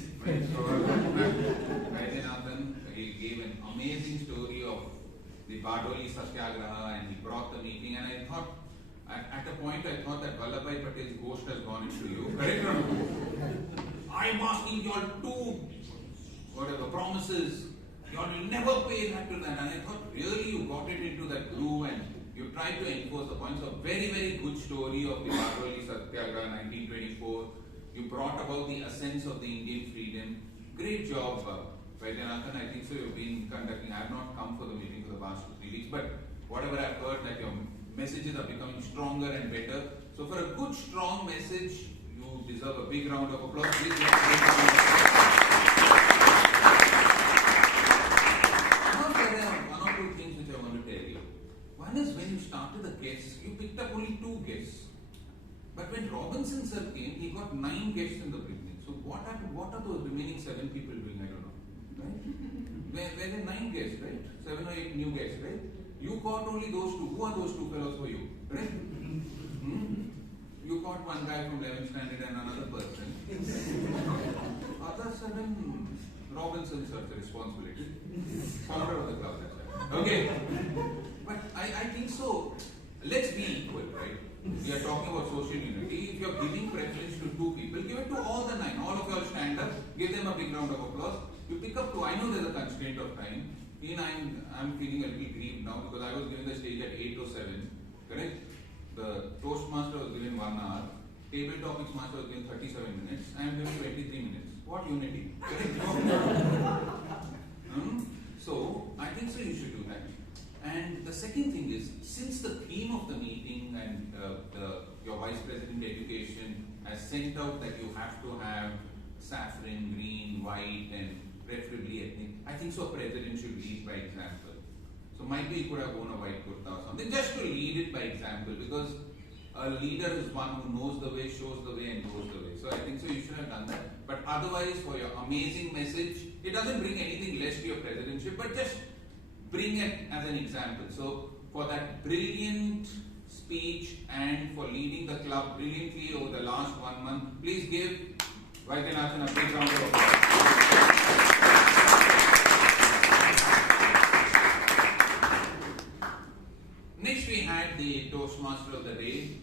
Vaidyanathan, he gave an amazing story of the Bardoli Satyagraha and he brought the meeting, and I thought, at a point I thought that Vallabhai Patel's ghost has gone into you. Correct or no? I'm asking you all two, whatever, promises. You all will never pay that to that. And I thought, really, you got it into that groove and you tried to enforce the points. So very, very good story of the Bardoli Satyagraha 1924. You brought about the essence of the Indian freedom. Great job, Vaidyanathan. I think so you've been conducting. I have not come for the meeting for the past 2-3 weeks, but whatever I've heard that your messages are becoming stronger and better. So for a good, strong message, you deserve a big round of applause. Please give a big round of applause. Now there are one or two things which I want to tell you. One is when you started the guests, you picked up only 2 guests. But when Robinson sir came, he got 9 guests in the beginning. So what happened? What are those remaining 7 people doing? I don't know. Right? Where there 9 guests, right? 7 or 8 new guests, right? You caught only those 2. Who are those 2 fellows for you? Right? You caught one guy from 11th standard and another person. Other 7, Robinson sir's responsibility. Founder of the club, that's right. Okay. But I think so. Let's be equal, right? We are talking about social unity. If you are giving preference to 2 people, give it to all the 9. All of you all stand up. Give them a big round of applause. You pick up 2. I know there's a constraint of time. I'm feeling a little grieved now because I was given the stage at 8:07. Correct? The Toastmaster was given 1 hour. Table Topics Master was given 37 minutes. I am given 23 minutes. What unity? Correct? So, I think so you should do that. And the second thing is, since the theme of the meeting and your Vice President Education has sent out that you have to have saffron, green, white and preferably ethnic, I think so a president should lead by example. So might be you could have worn a white kurta or something, just to lead it by example, because a leader is one who knows the way, shows the way and goes the way. So I think so you should have done that. But otherwise, for your amazing message, it doesn't bring anything less to your presidentship, but just bring it as an example. So for that brilliant speech and for leading the club brilliantly over the last 1 month, please give Vaidyanathan a big round of applause. Next we had the Toastmaster of the day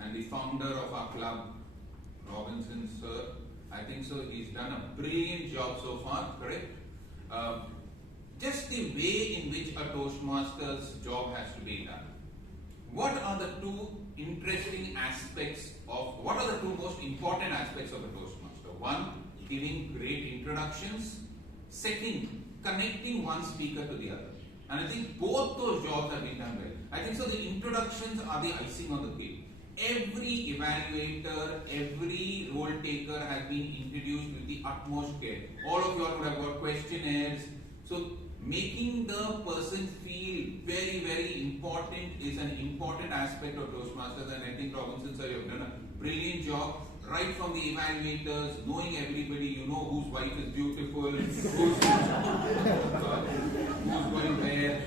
and the founder of our club, Robinson sir. I think so he's done a brilliant job so far, correct? Just the way in which a Toastmaster's job has to be done. What are the 2 interesting aspects of, what are the 2 most important aspects of a Toastmaster? 1, giving great introductions. 2nd, connecting one speaker to the other. And I think both those jobs have been done well. I think so the introductions are the icing on the cake. Every evaluator, every role taker has been introduced with the utmost care. All of you all would have got questionnaires. So making the person feel very, very important is an important aspect of Toastmasters, and I think Robinson sir, you have done a brilliant job. Right from the evaluators, knowing everybody, you know whose wife is beautiful, who's going where,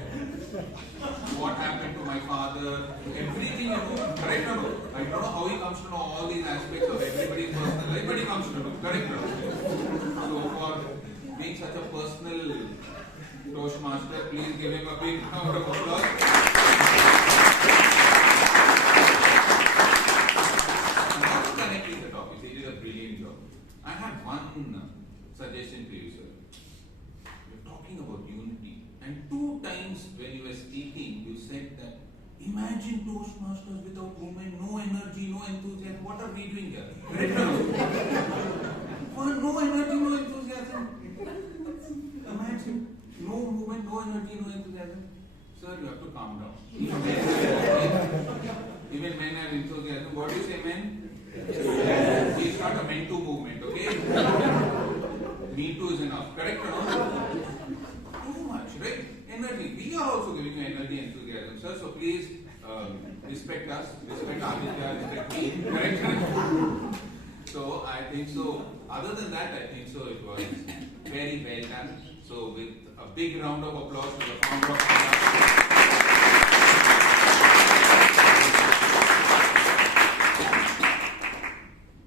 what happened to my father, everything you know, correct or no? I don't know how he comes to know all these aspects of everybody's personal life, but he comes to know, correct or no? So for being such a personal Toastmaster, please give him a big round of applause. Connecting the topics, he did a brilliant job. I have one suggestion to you, sir. You're talking about unity, and 2 times when you were speaking, you said that imagine Toastmasters without women, no energy, no enthusiasm. What are we doing here? Right now? No energy, no enthusiasm. Imagine. No movement, no energy, no enthusiasm. Sir, you have to calm down. Even men have enthusiasm. What do you say, men? Yes. It's not a men too movement, okay? Me too is enough. Correct or not? Too much, right? Energy. We are also giving you energy and enthusiasm, sir. So please respect us, respect Aditya, respect me. Correct? So I think so. Other than that, I think so it was very well done. So with a big round of applause to the founder of the club.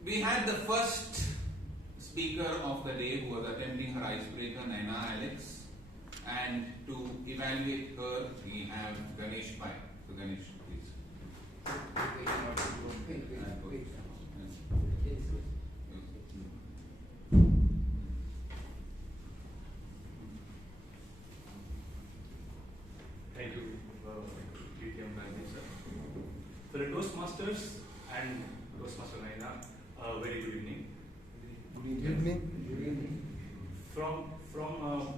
We had the first speaker of the day who was attempting her icebreaker, Naina Alex. And to evaluate her, we have Ganesh Pai. So Ganesh, please. Thank you, DTM Gandhi, sir. For the Toastmasters and Toastmaster Naina, very good evening. Good evening. From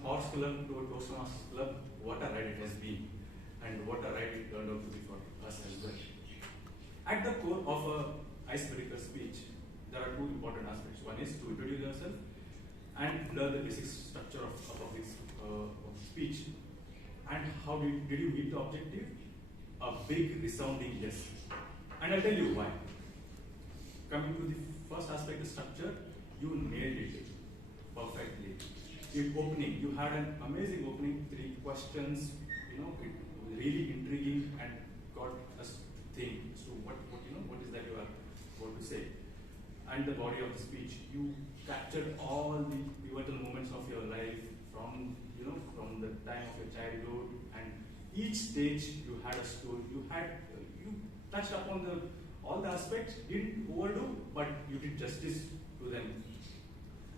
Horse Club to Toastmasters Club, what a ride it has been, and what a ride it turned out to be for us as well. At the core of a icebreaker speech, there are two important aspects. One is to introduce yourself and learn the basic structure of public speech. And how did you meet the objective? A big resounding yes. And I'll tell you why. Coming to the first aspect, the structure, you nailed it perfectly. Opening, you had an amazing opening, 3 questions, it was really intriguing and got us think. So what is that you are going to say? And the body of the speech, you captured all the pivotal moments of your life from the time of your childhood, and each stage you had a story. You touched upon all the aspects, didn't overdo, but you did justice to them.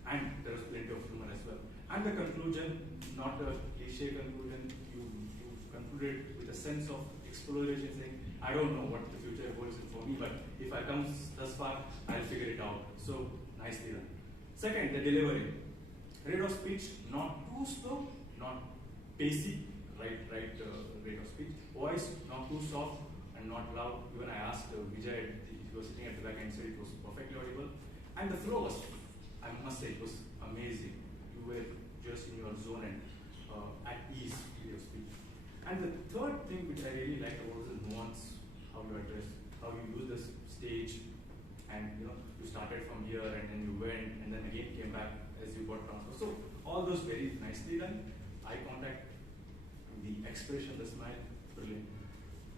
And there was plenty of humor as well. And the conclusion, not a cliche conclusion, you concluded with a sense of exploration, saying, I don't know what the future holds for me, but if I come thus far, I'll figure it out. So, nicely done. Second, the delivery. Rate of speech, not too slow, not pacey, right rate of speech. Voice, not too soft and not loud. Even I asked Vijay, he was sitting at the back and said it was perfectly audible. And the flow was, I must say, it was amazing. You were just in your zone and at ease with your speech. And the third thing which I really liked about the nuance, how you address, how you use the stage, and you started from here and then you went and then again came back as you got transfer. So all those very nicely done. Eye contact, the expression, the smile, brilliant.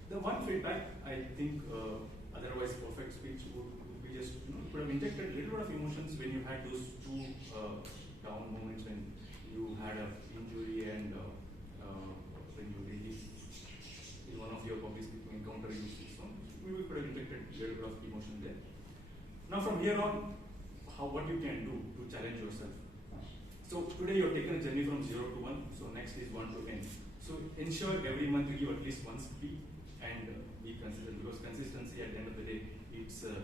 The one feedback I think otherwise perfect speech would be just could have injected a little bit of emotions when you had those 2 down moments when you had an injury and when you really in one of your public speaking encounter you see some, we could have injected a little bit of emotion there. Now from here on, what you can do to challenge yourself. So today you have taken a journey from 0 to 1, so next is 1 to n. So ensure every month you give at least 1 speak and be consistent, because consistency at the end of the day, it's a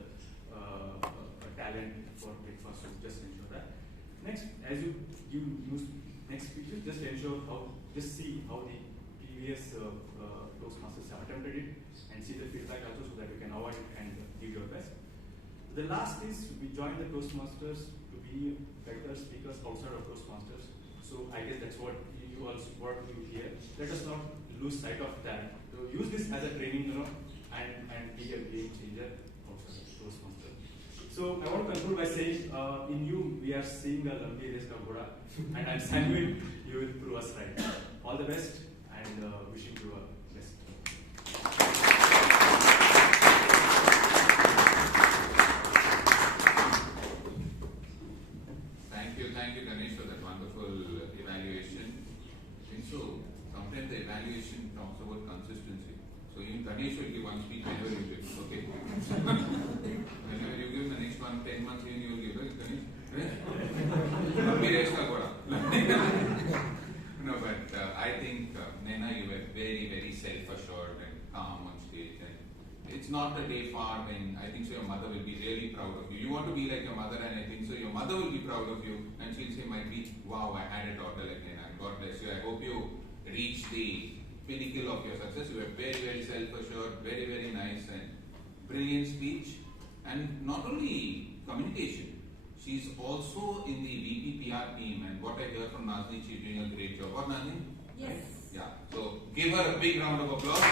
talent for breakfast, so just ensure that. Next, as you use next speeches, just see how the previous Toastmasters have attempted it and see the feedback also so that you can avoid it and give your best. The last is we join the Toastmasters to be better speakers outside of Toastmasters. So I guess that's what you hear. Let us not lose sight of that. So use this as a training, and be a game changer outside of Toastmasters. So I want to conclude by saying, in you we are seeing a lumpy race ka ghoda, and I'm sanguine you will prove us right. All the best, and wishing you a best. Thank you, Ganesh, for that wonderful evaluation. So, sometimes the evaluation talks about consistency. So, even Ganesh will give 1 speech whenever you give, okay? Whenever you give the next one, 10 months, even you will give, right, Ganesh? No, but I think, Nena, you were very, very self-assured and calm on stage. And it's not a day far when I think so your mother will be really proud of you. You want to be like your mother, and I think so your mother will be proud of you, and she'll say, might be, wow, I had a daughter like Nena. God bless you. I hope you reach the pinnacle of your success. You were very, very self-assured, very, very nice, and brilliant speech. And not only communication, she's also in the VPPR team, and what I hear from Nazni, she's doing a great job. What, Nazni? Yes. Yeah. So give her a big round of applause.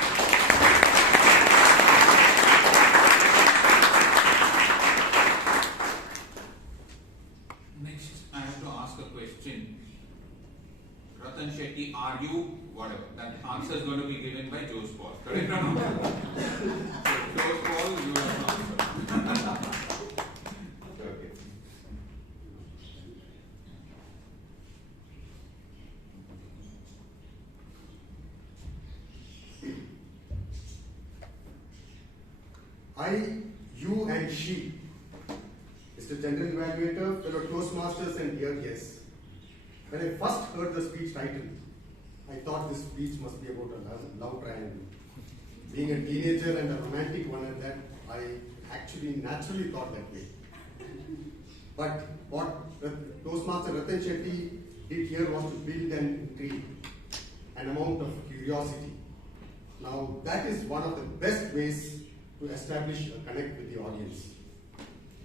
Next, I have to ask a question. Ratan Shetty, are you whatever? That answer is going to be given by Joe's Paul. Correct or not? So, Joe's Paul, you have an answer. Okay. I, you and she, Mr. General Evaluator, fellow Toastmasters and dear guests. When I first heard the speech title, I thought this speech must be about a love triangle. Being a teenager and a romantic one at that, I actually naturally thought that way. But what Toastmaster Ratan Shetty did here was to build an intrigue, an amount of curiosity. Now that is one of the best ways to establish a connect with the audience.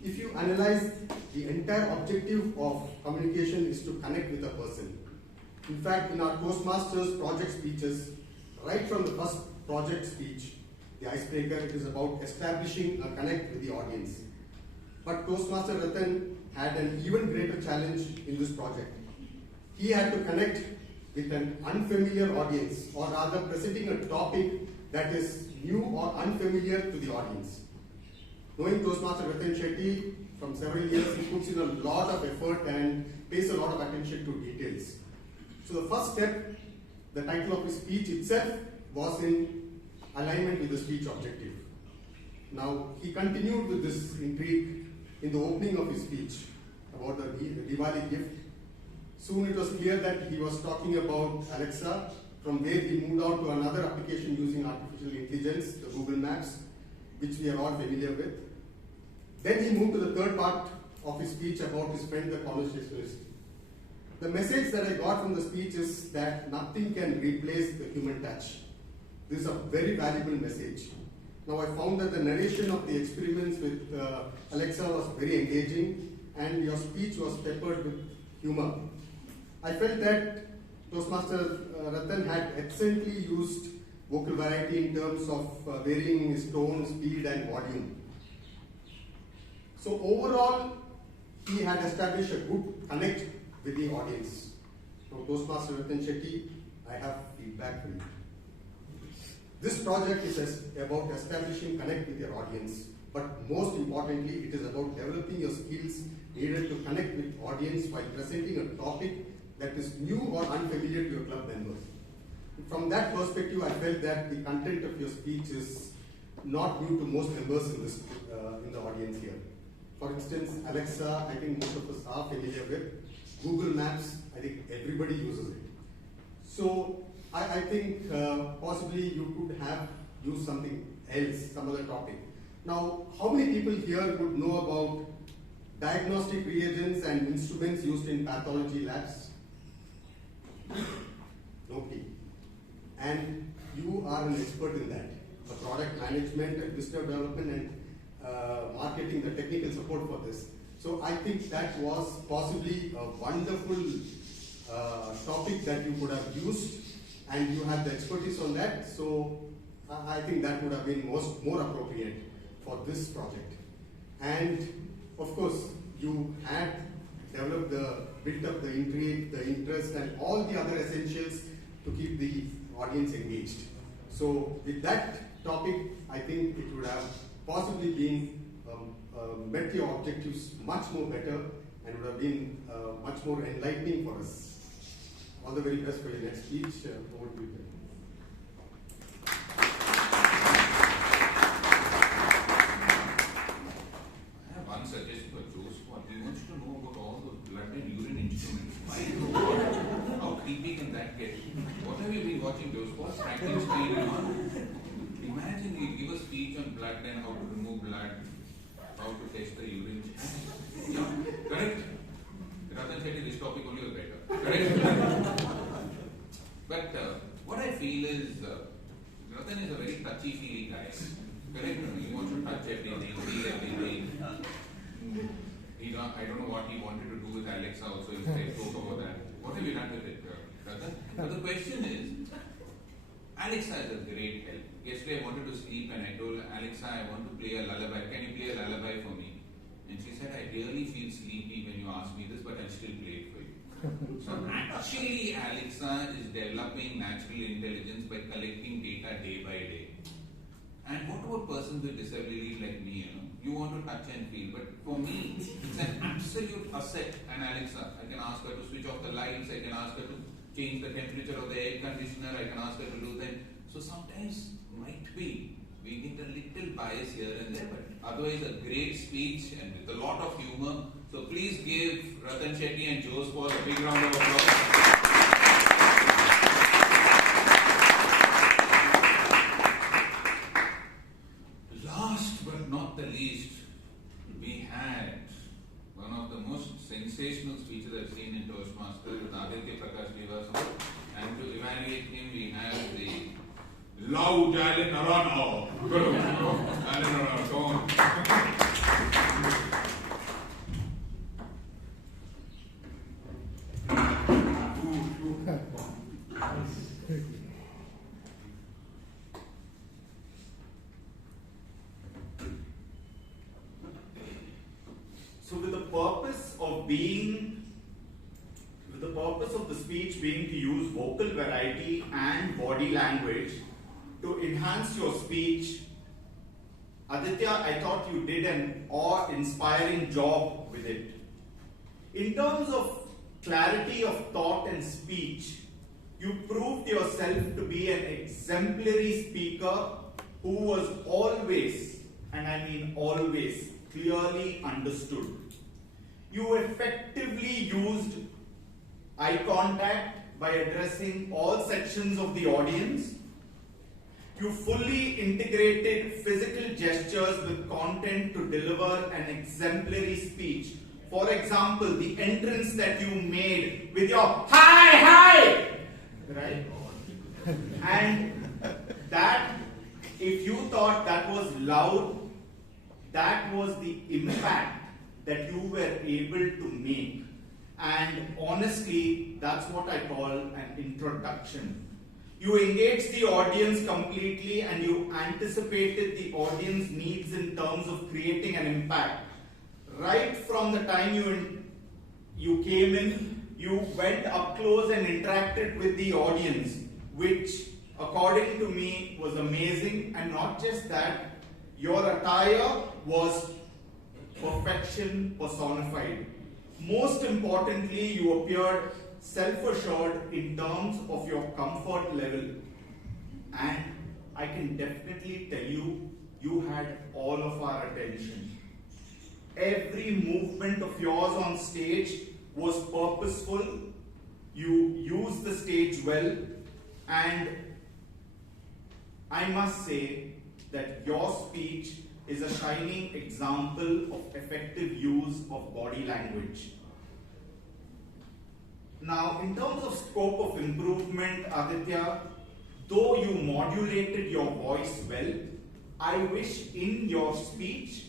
If you analyze, the entire objective of communication is to connect with a person. In fact, in our Toastmasters project speeches, right from the first project speech, the icebreaker, it is about establishing a connect with the audience. But Toastmaster Ratan had an even greater challenge in this project. He had to connect with an unfamiliar audience, or rather presenting a topic that is new or unfamiliar to the audience. Knowing Toastmaster Ratan Shetty from several years, he puts in a lot of effort and pays a lot of attention to details. So the first step, the title of his speech itself, was in alignment with the speech objective. Now, he continued with this intrigue in the opening of his speech about the Diwali gift. Soon it was clear that he was talking about Alexa. From there he moved on to another application using artificial intelligence, the Google Maps, which we are all familiar with. Then he moved to the third part of his speech about his friend, the conversationalist. The message that I got from the speech is that nothing can replace the human touch. This is a very valuable message. Now I found that the narration of the experiments with Alexa was very engaging, and your speech was peppered with humor. I felt that Toastmaster Ratan had excellently used vocal variety in terms of varying his tone, speed and volume. So overall, he had established a good connect with the audience. Now Toastmaster Ratan Shetty, I have feedback for you. This project is about establishing connect with your audience, but most importantly, it is about developing your skills needed to connect with audience while presenting a topic that is new or unfamiliar to your club members. From that perspective, I felt that the content of your speech is not new to most members in the audience here. For instance, Alexa, I think most of us are familiar with. Google Maps, I think everybody uses it. So I think possibly you could have used something else, some other topic. Now, how many people here would know about diagnostic reagents and instruments used in pathology labs? Nobody. And you are an expert in that. The product management and business development and marketing, the technical support for this. So I think that was possibly a wonderful topic that you could have used, and you had the expertise on that. So I think that would have been more appropriate for this project. And of course, you had developed built up the intrigue, the interest, and all the other essentials to keep the audience engaged. So with that topic, I think it would have possibly been met your objectives much more better, and would have been much more enlightening for us. All the very best for your next speech. Over to you. I have one suggestion for Joseph. He wants to know about all those blood and urine instruments. My God, how creepy can that get? What have you been watching, Joseph? Frankenstein on? Imagine he give a speech on blood and how to remove blood, how to test the urine. Yeah, correct? Ratan Shetty, this topic only was better. Correct? But what I feel is, Ratan is a very touchy-feely guy. Correct? He wants to touch everything, feel everything. I don't know what he wanted to do with Alexa also. He said, talk about that. What have you done with it, Ratan? But the question is, Alexa is a great help. Yesterday I wanted to sleep and I told Alexa, I want to play a lullaby. Can you play a lullaby for me? And she said, I really feel sleepy when you ask me this, but I'll still play it for you. So actually, Alexa is developing natural intelligence by collecting data day by day. And what about persons with disability like me, you want to touch and feel, but for me, it's an absolute asset, an Alexa. I can ask her to switch off the lights, I can ask her to change the temperature of the air conditioner, I can ask her to do that. So sometimes, might be, we need a little bias here and there, but otherwise a great speech and with a lot of humor. So please give Ratan Shetty and Jose Paul a big round of applause. Last but not the least, we had one of the most sensational speeches I've seen in Toastmasters with Aditya Prakash Devas. And to evaluate him, we have the Loud Alan Arana. Alan Arana, come on. So with the purpose of the speech being to use vocal variety and body language to enhance your speech, Aditya, I thought you did an awe-inspiring job with it. In terms of clarity of thought and speech, you proved yourself to be an exemplary speaker who was always, and I mean always, clearly understood. You effectively used eye contact by addressing all sections of the audience. You fully integrated physical gestures with content to deliver an exemplary speech. For example, the entrance that you made with your hi, right? And that, if you thought that was loud, that was the impact that you were able to make. And honestly, that's what I call an introduction. You engaged the audience completely and you anticipated the audience needs in terms of creating an impact. Right from the time you came in, you went up close and interacted with the audience, which according to me was amazing. And not just that, your attire was perfection personified. Most importantly, you appeared self-assured in terms of your comfort level. And I can definitely tell you, you had all of our attention. Every movement of yours on stage was purposeful. You used the stage well. And I must say that your speech is a shining example of effective use of body language. Now, in terms of scope of improvement, Aditya, though you modulated your voice well, I wish in your speech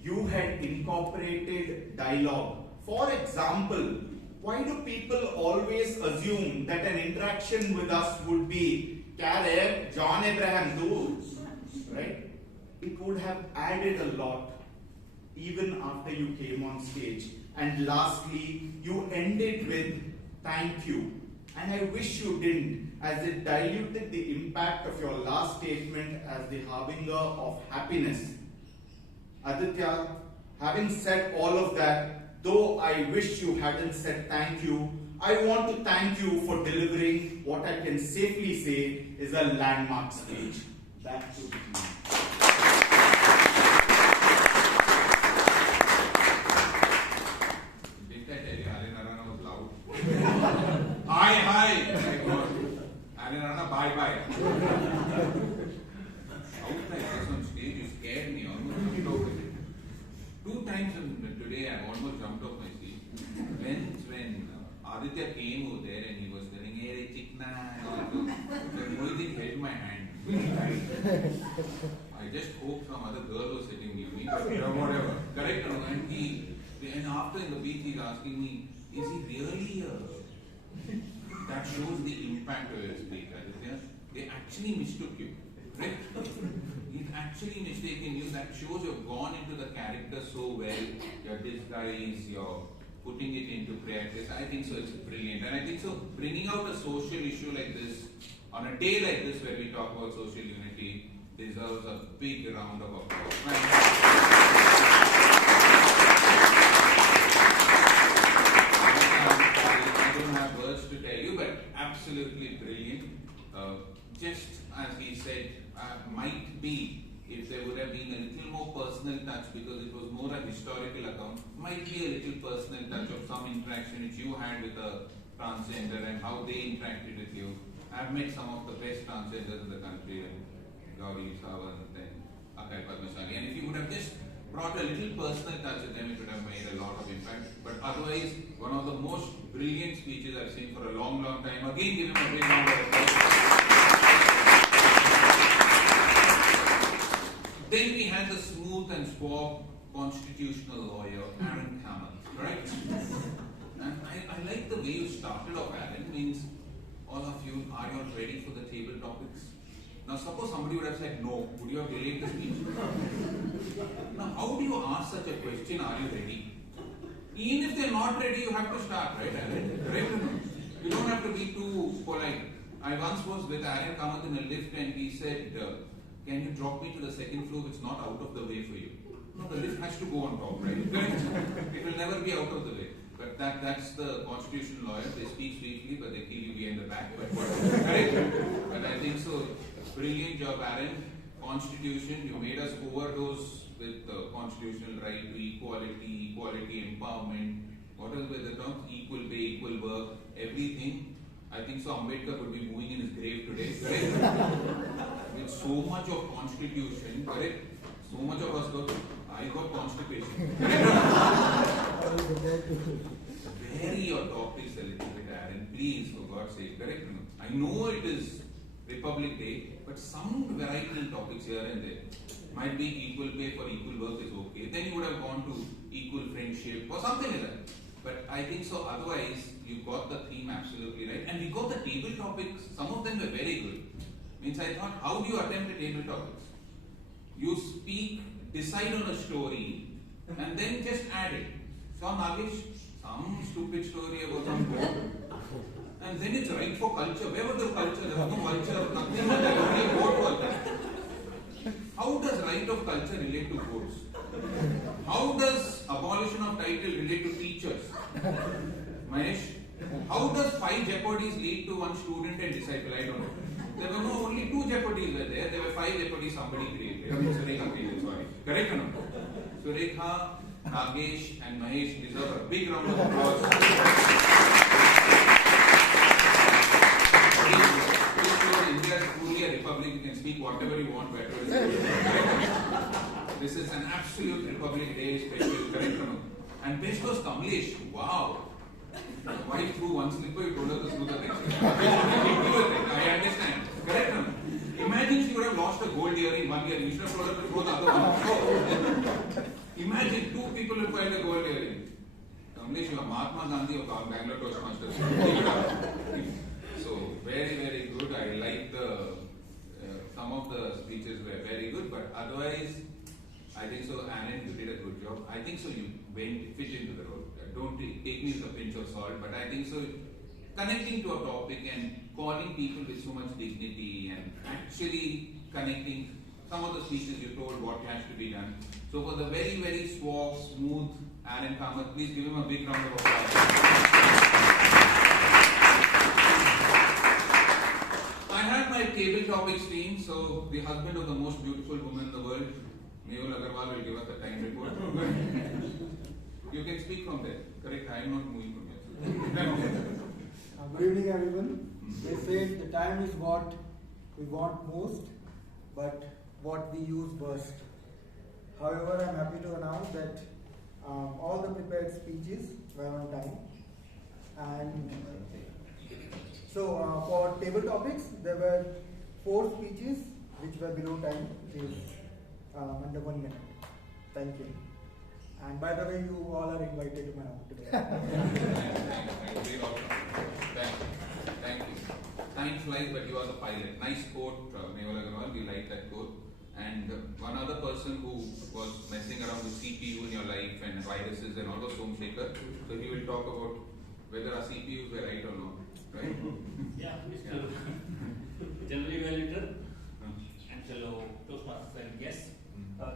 you had incorporated dialogue. For example, why do people always assume that an interaction with us would be Caleb, John Abraham, too, right? It would have added a lot even after you came on stage. And lastly, you ended with thank you. And I wish you didn't, as it diluted the impact of your last statement as the harbinger of happiness. Aditya, having said all of that, though I wish you hadn't said thank you, I want to thank you for delivering what I can safely say is a landmark speech. Back to you. Didn't I tell you Alan Arana was loud? Hi, my God. Alan Arana, bye. Out like this on stage, you scared me, almost jumped off it. 2 times today I almost jumped off my seat. When Aditya came over there and he was telling, hey, Chikna, then Mohit held my hand. I just hope some other girl was sitting near me, but whatever. Correct? And after in the beach he's asking me, is he really that shows the impact of your speech, Aditya. They actually mistook you. Right? He's actually mistaken you. That shows you've gone into the character so well. Your disguise, your putting it into practice. I think so. It's brilliant. And I think so. Bringing out a social issue like this on a day like this where we talk about social unity deserves a big round of applause. I don't have words to tell you, but absolutely brilliant. Just as he said, might be if there would have been a little more personal touch, because it was more a historical account, might be a little personal touch of some interaction which you had with a transgender and how they interacted with you. I've met some of the best transgenders in the country, Gauri Sawant and Akai Padmasani, and if you would have just brought a little personal touch with them, it would have made a lot of impact. But otherwise, one of the most brilliant speeches I've seen for a long, long time. Again, give him a big round of applause. smooth and suave constitutional lawyer, Aaron Kamath, correct? And I like the way you started off, Aaron. Means all of you, are you all ready for the table topics? Now suppose somebody would have said no, would you have delayed the speech? Now how do you ask such a question, are you ready? Even if they're not ready, you have to start, right, Aaron? Right or no? You don't have to be too polite. I once was with Aaron Kamath in a lift and he said, can you drop me to the second floor? It's not out of the way for you. No, the lift has to go on top, right? It will never be out of the way. But that's the constitutional lawyer. They speak sweetly, but they kill you behind the back. But correct? But I think so. Brilliant job, Aaron. Constitution, you made us overdose with the constitutional right to equality, equality empowerment. What else were the terms? Equal pay, equal work, everything. I think so. Ambedkar would be moving in his grave today. Correct? With so much of constitution, correct? So much of us got. I got constipation. Vary your topics a little bit, Aaron. Please, for God's sake, correct? I know it is Republic Day, but some variety in topics here and there. Might be equal pay for equal work is okay. Then you would have gone to equal friendship or something like that. But I think so. Otherwise, you got the theme absolutely right, and we got the table topics. Some of them were very good. Means I thought, how do you attempt a table topics? You speak, decide on a story, and then just add it. So Nagesh, some stupid story about some boat, and then it's right for culture. Where was the culture? There was no culture, nothing. Only a boat was there. How does right of culture relate to boats? How does abolition of title relate to teachers? Mahesh, how does 5 jeopardies lead to 1 student and disciple? I don't know. There were no only 2 jeopardies were there. There were 5 jeopardies somebody created. Surekha created, sorry. Correct or no? Surekha, Nagesh and Mahesh deserve a big round of applause. India is truly a republic. You can speak whatever you want, whatever is good. This is an absolute Republic Day special, correct or no? And best was Kamlesh. Wow. Wife threw 1 slipper, you told her to throw the next. I understand. Correct or no? Imagine she would have lost a gold earring 1 year. You should have told her to throw the other one. So, imagine 2 people will find a gold earring. Kamlesh, you are Mahatma Gandhi of Bangalore Toastmasters. So, very, very good. I like some of the speeches were very good, but otherwise, I think so, Aaron, you did a good job. I think so, you fit into the role. Don't take me with a pinch of salt, but I think so, connecting to a topic and calling people with so much dignity and actually connecting some of the speeches you told what has to be done. So for the very, very suave, smooth Aaron Kamath, please give him a big round of applause. I had my table topics team, so the husband of the most beautiful woman in the world, Mehul Agarwal, will give us a time report. You can speak from there, correct? I am not moving from here. Good evening, everyone. They said the time is what we want most, but what we use worst. However, I am happy to announce that all the prepared speeches were on time. And so for table topics, there were 4 speeches which were below time, which is under 1 minute. Thank you. And by the way, you all are invited to my home today. Thank you. Time flies, but you are the pilot. Nice quote, Mehul Agarwal. We like that quote. And one other person who was messing around with CPU in your life and viruses and all those, Somsekhar. So he will talk about whether our CPUs were right or not. Right? Yeah, Mr. General Evaluator and fellow Toastmasters and guests.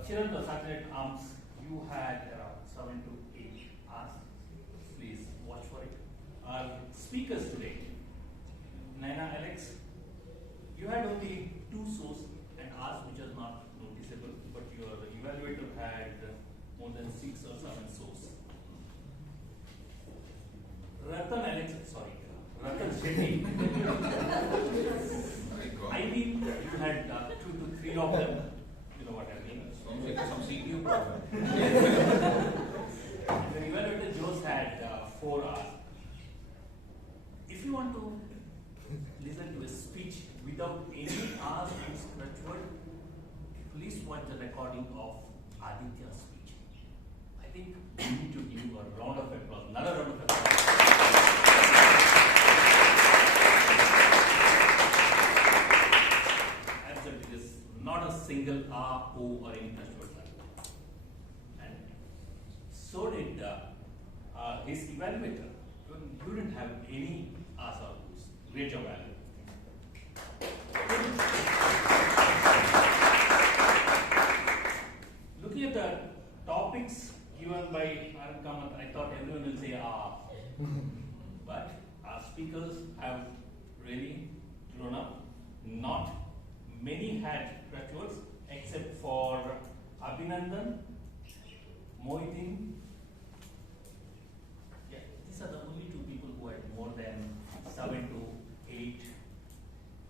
Chiran, the satellite arms, you had 7 to 8 hours. Please watch for it. Our speakers today, Naina Alex, you had only 2 source and hours, which was not noticeable, but your evaluator had more than 6 or 7 source. Ratan Alex, sorry, Ratan Shetty. I mean, you had 2 to 3 of them. You know what I mean? Some CPU problem. The evaluator Jose had 4 hours. If you want to listen to a speech without any hours in scratch word, please watch the recording of Adi think we need to give a round of applause, another round of applause. Absolutely, there's not a single R, O, or any such word. And so did his evaluator. You didn't have any R's or O's. Great job, Alan. Looking at the topics given by Anand Kamath, I thought everyone will say but our speakers have really grown up. Not many had correct words except for Abhinandan, Mohitin. Yeah, these are the only two people who had more than 7 to 8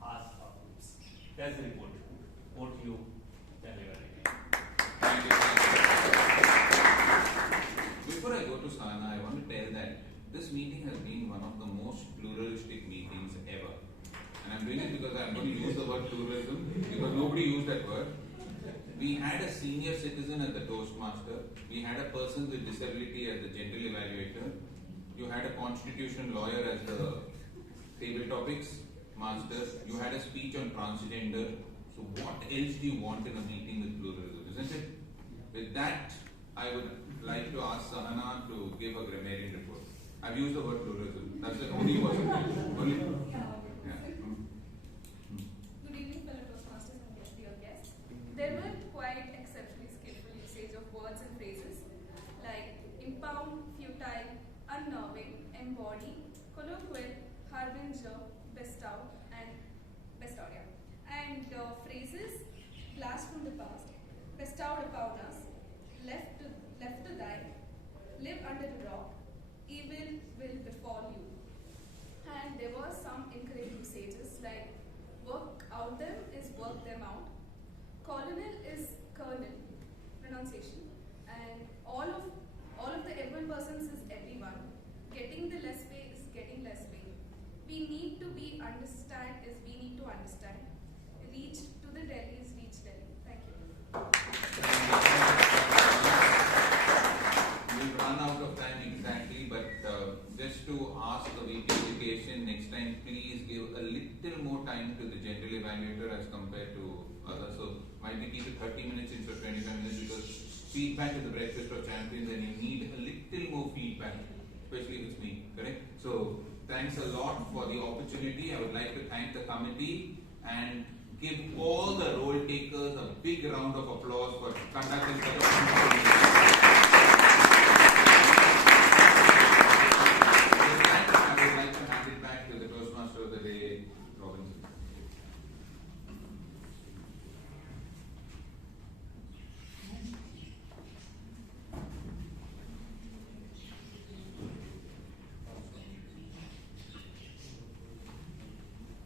hours of groups. That's the report. Over to you, Thank you. Before I go to Sana, I want to tell that this meeting has been one of the most pluralistic meetings ever. And I'm doing it because I'm going to use the word pluralism because nobody used that word. We had a senior citizen as the Toastmaster. We had a person with disability as the general evaluator. You had a constitution lawyer as the table topics master. You had a speech on transgender. So what else do you want in a meeting with pluralism, isn't it? With that, I would like to ask Sahana to give a grammarian report. I've used the word pluralism. That's the only possibility. Only. Yeah. Good evening, fellow Toastmasters and dear guests. There were quite exceptionally skillful usage of words and phrases like impound, futile, unnerving, embody, colloquial, harbinger, bestow, and bestowed. And phrases blast from the past, bestowed upon us, left to die, live under the rock, evil will befall you. And there were some incorrect usages like work out them is work them out, colonel is colonel, pronunciation, and all of the everyone persons is everyone, getting the less pay is getting less pay. We need to be understand is we need to understand. Reach to the Delhi is reach Delhi. Thank you. We've run out of time exactly, but just to ask the VP Education next time, please give a little more time to the general evaluator as compared to others. So might be keep it 30 minutes instead of 25 minutes because feedback is the breakfast of champions and you need a little more feedback, especially with me, correct? So thanks a lot for the opportunity. I would like to thank the committee and give all the role takers a big round of applause for conducting such a wonderful meeting. With that, I would like to hand it back to the Toastmaster of the Day, Robinson.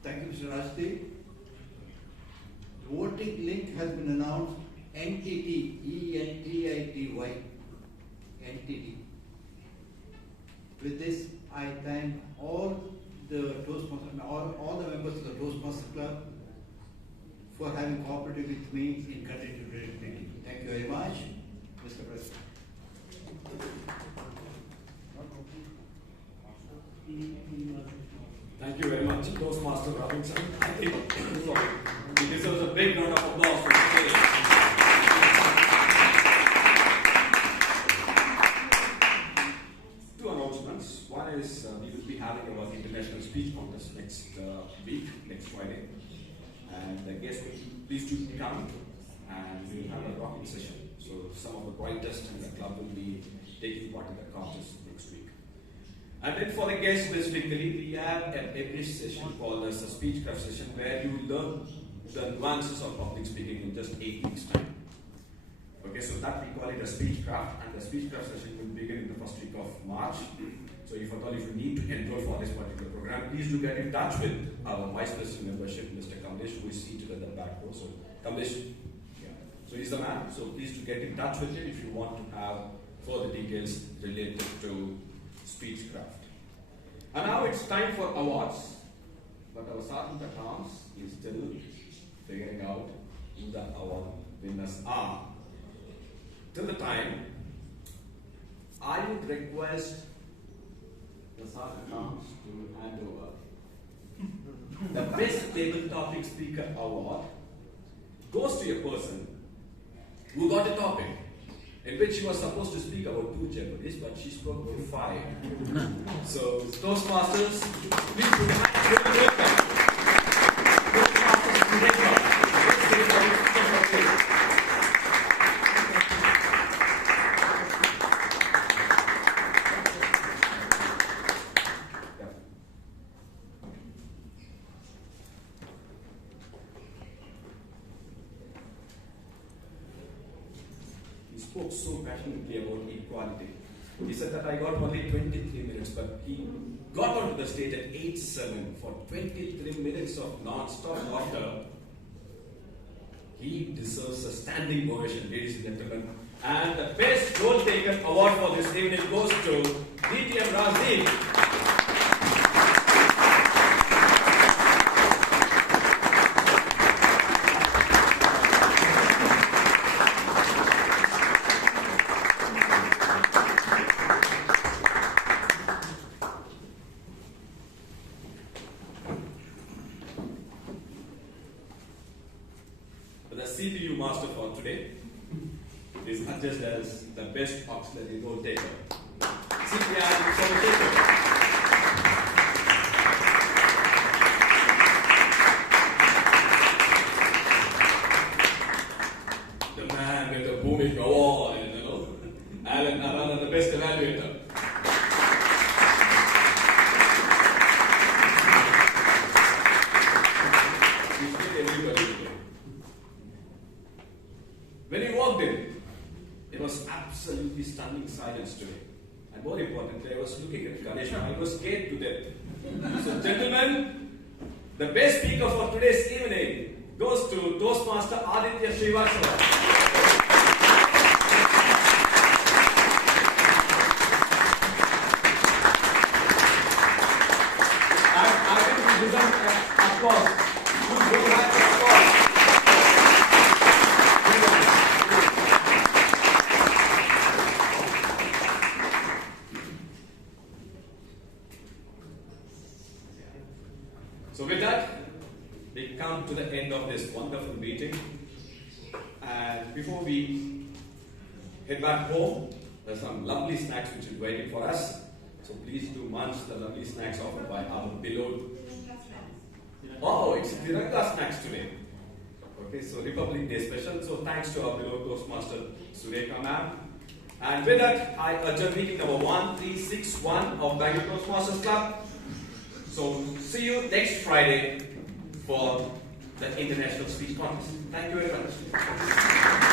Thank you, Mr. Rajdeep. The voting link has been announced. NTT, E-N-T-I-T-Y, NTT. With this, I thank all the Toastmasters, all the members of the Toastmasters Club for having cooperated with me in conducting today's meeting. Thank you very much, Mr. President. Thank you very much, Toastmaster Robinson. I think he deserves a big round of applause for today. Two announcements. One is we will be having our international speech contest next week, next Friday. And the guests will please do come and we will have a rocking session. So some of the brightest in the club will be taking part in the contest next week. And then for the guests specifically, we have a published session called as a speech craft session where you learn the nuances of public speaking in just 8 weeks' time. Okay, so that we call it a speech craft, and the speech craft session will begin in the first week of March. So if at all if you need to enroll for this particular program, please do get in touch with our Vice President membership, Mr. Kamlesh, who is seated at the back row. So Kamlesh, yeah. So he's the man. So please do get in touch with him if you want to have further details related to speech craft. And now it's time for awards, but our Sergeant at Arms is still figuring out who the award winners are. Till the time, I would request the Sarkans to hand over the Best Table Topic Speaker Award goes to a person who got a topic in which she was supposed to speak about 2 jeopardies, but she spoke about 5. So, Toastmasters, please put your hands together. Toastmasters, great job. Let's give it a round of applause. He spoke so passionately about equality. He said that I got only 23 minutes, but he got onto the stage at 8:07 for 23 minutes of non-stop laughter. He deserves a standing ovation, ladies and gentlemen. And the best role taken award for this evening goes to DTM Rajdeep. The CPU master for today is adjudged as the best auxiliary role taker. CPI role taker. The man with the booming award, Alan Arana, the best evaluator. When he walked in, it was absolutely stunning silence today. And more importantly, I was looking at Ganesh and I was scared to death. So, gentlemen, the best speaker for today's evening goes to Toastmaster Aditya Srivastava. I think he deserves an applause. Good, good, applause. So with that, we come to the end of this wonderful meeting. And before we head back home, there's some lovely snacks which are waiting for us. So please do munch the lovely snacks offered by our beloved. Oh, it's Tiranga snacks today. Okay, so Republic Day special. So thanks to our beloved Toastmaster Sureka ma'am. And with that, I adjourn meeting number 1361 of Bangalore Toastmasters Club. So see you next Friday for the International Speech Contest. Thank you very much.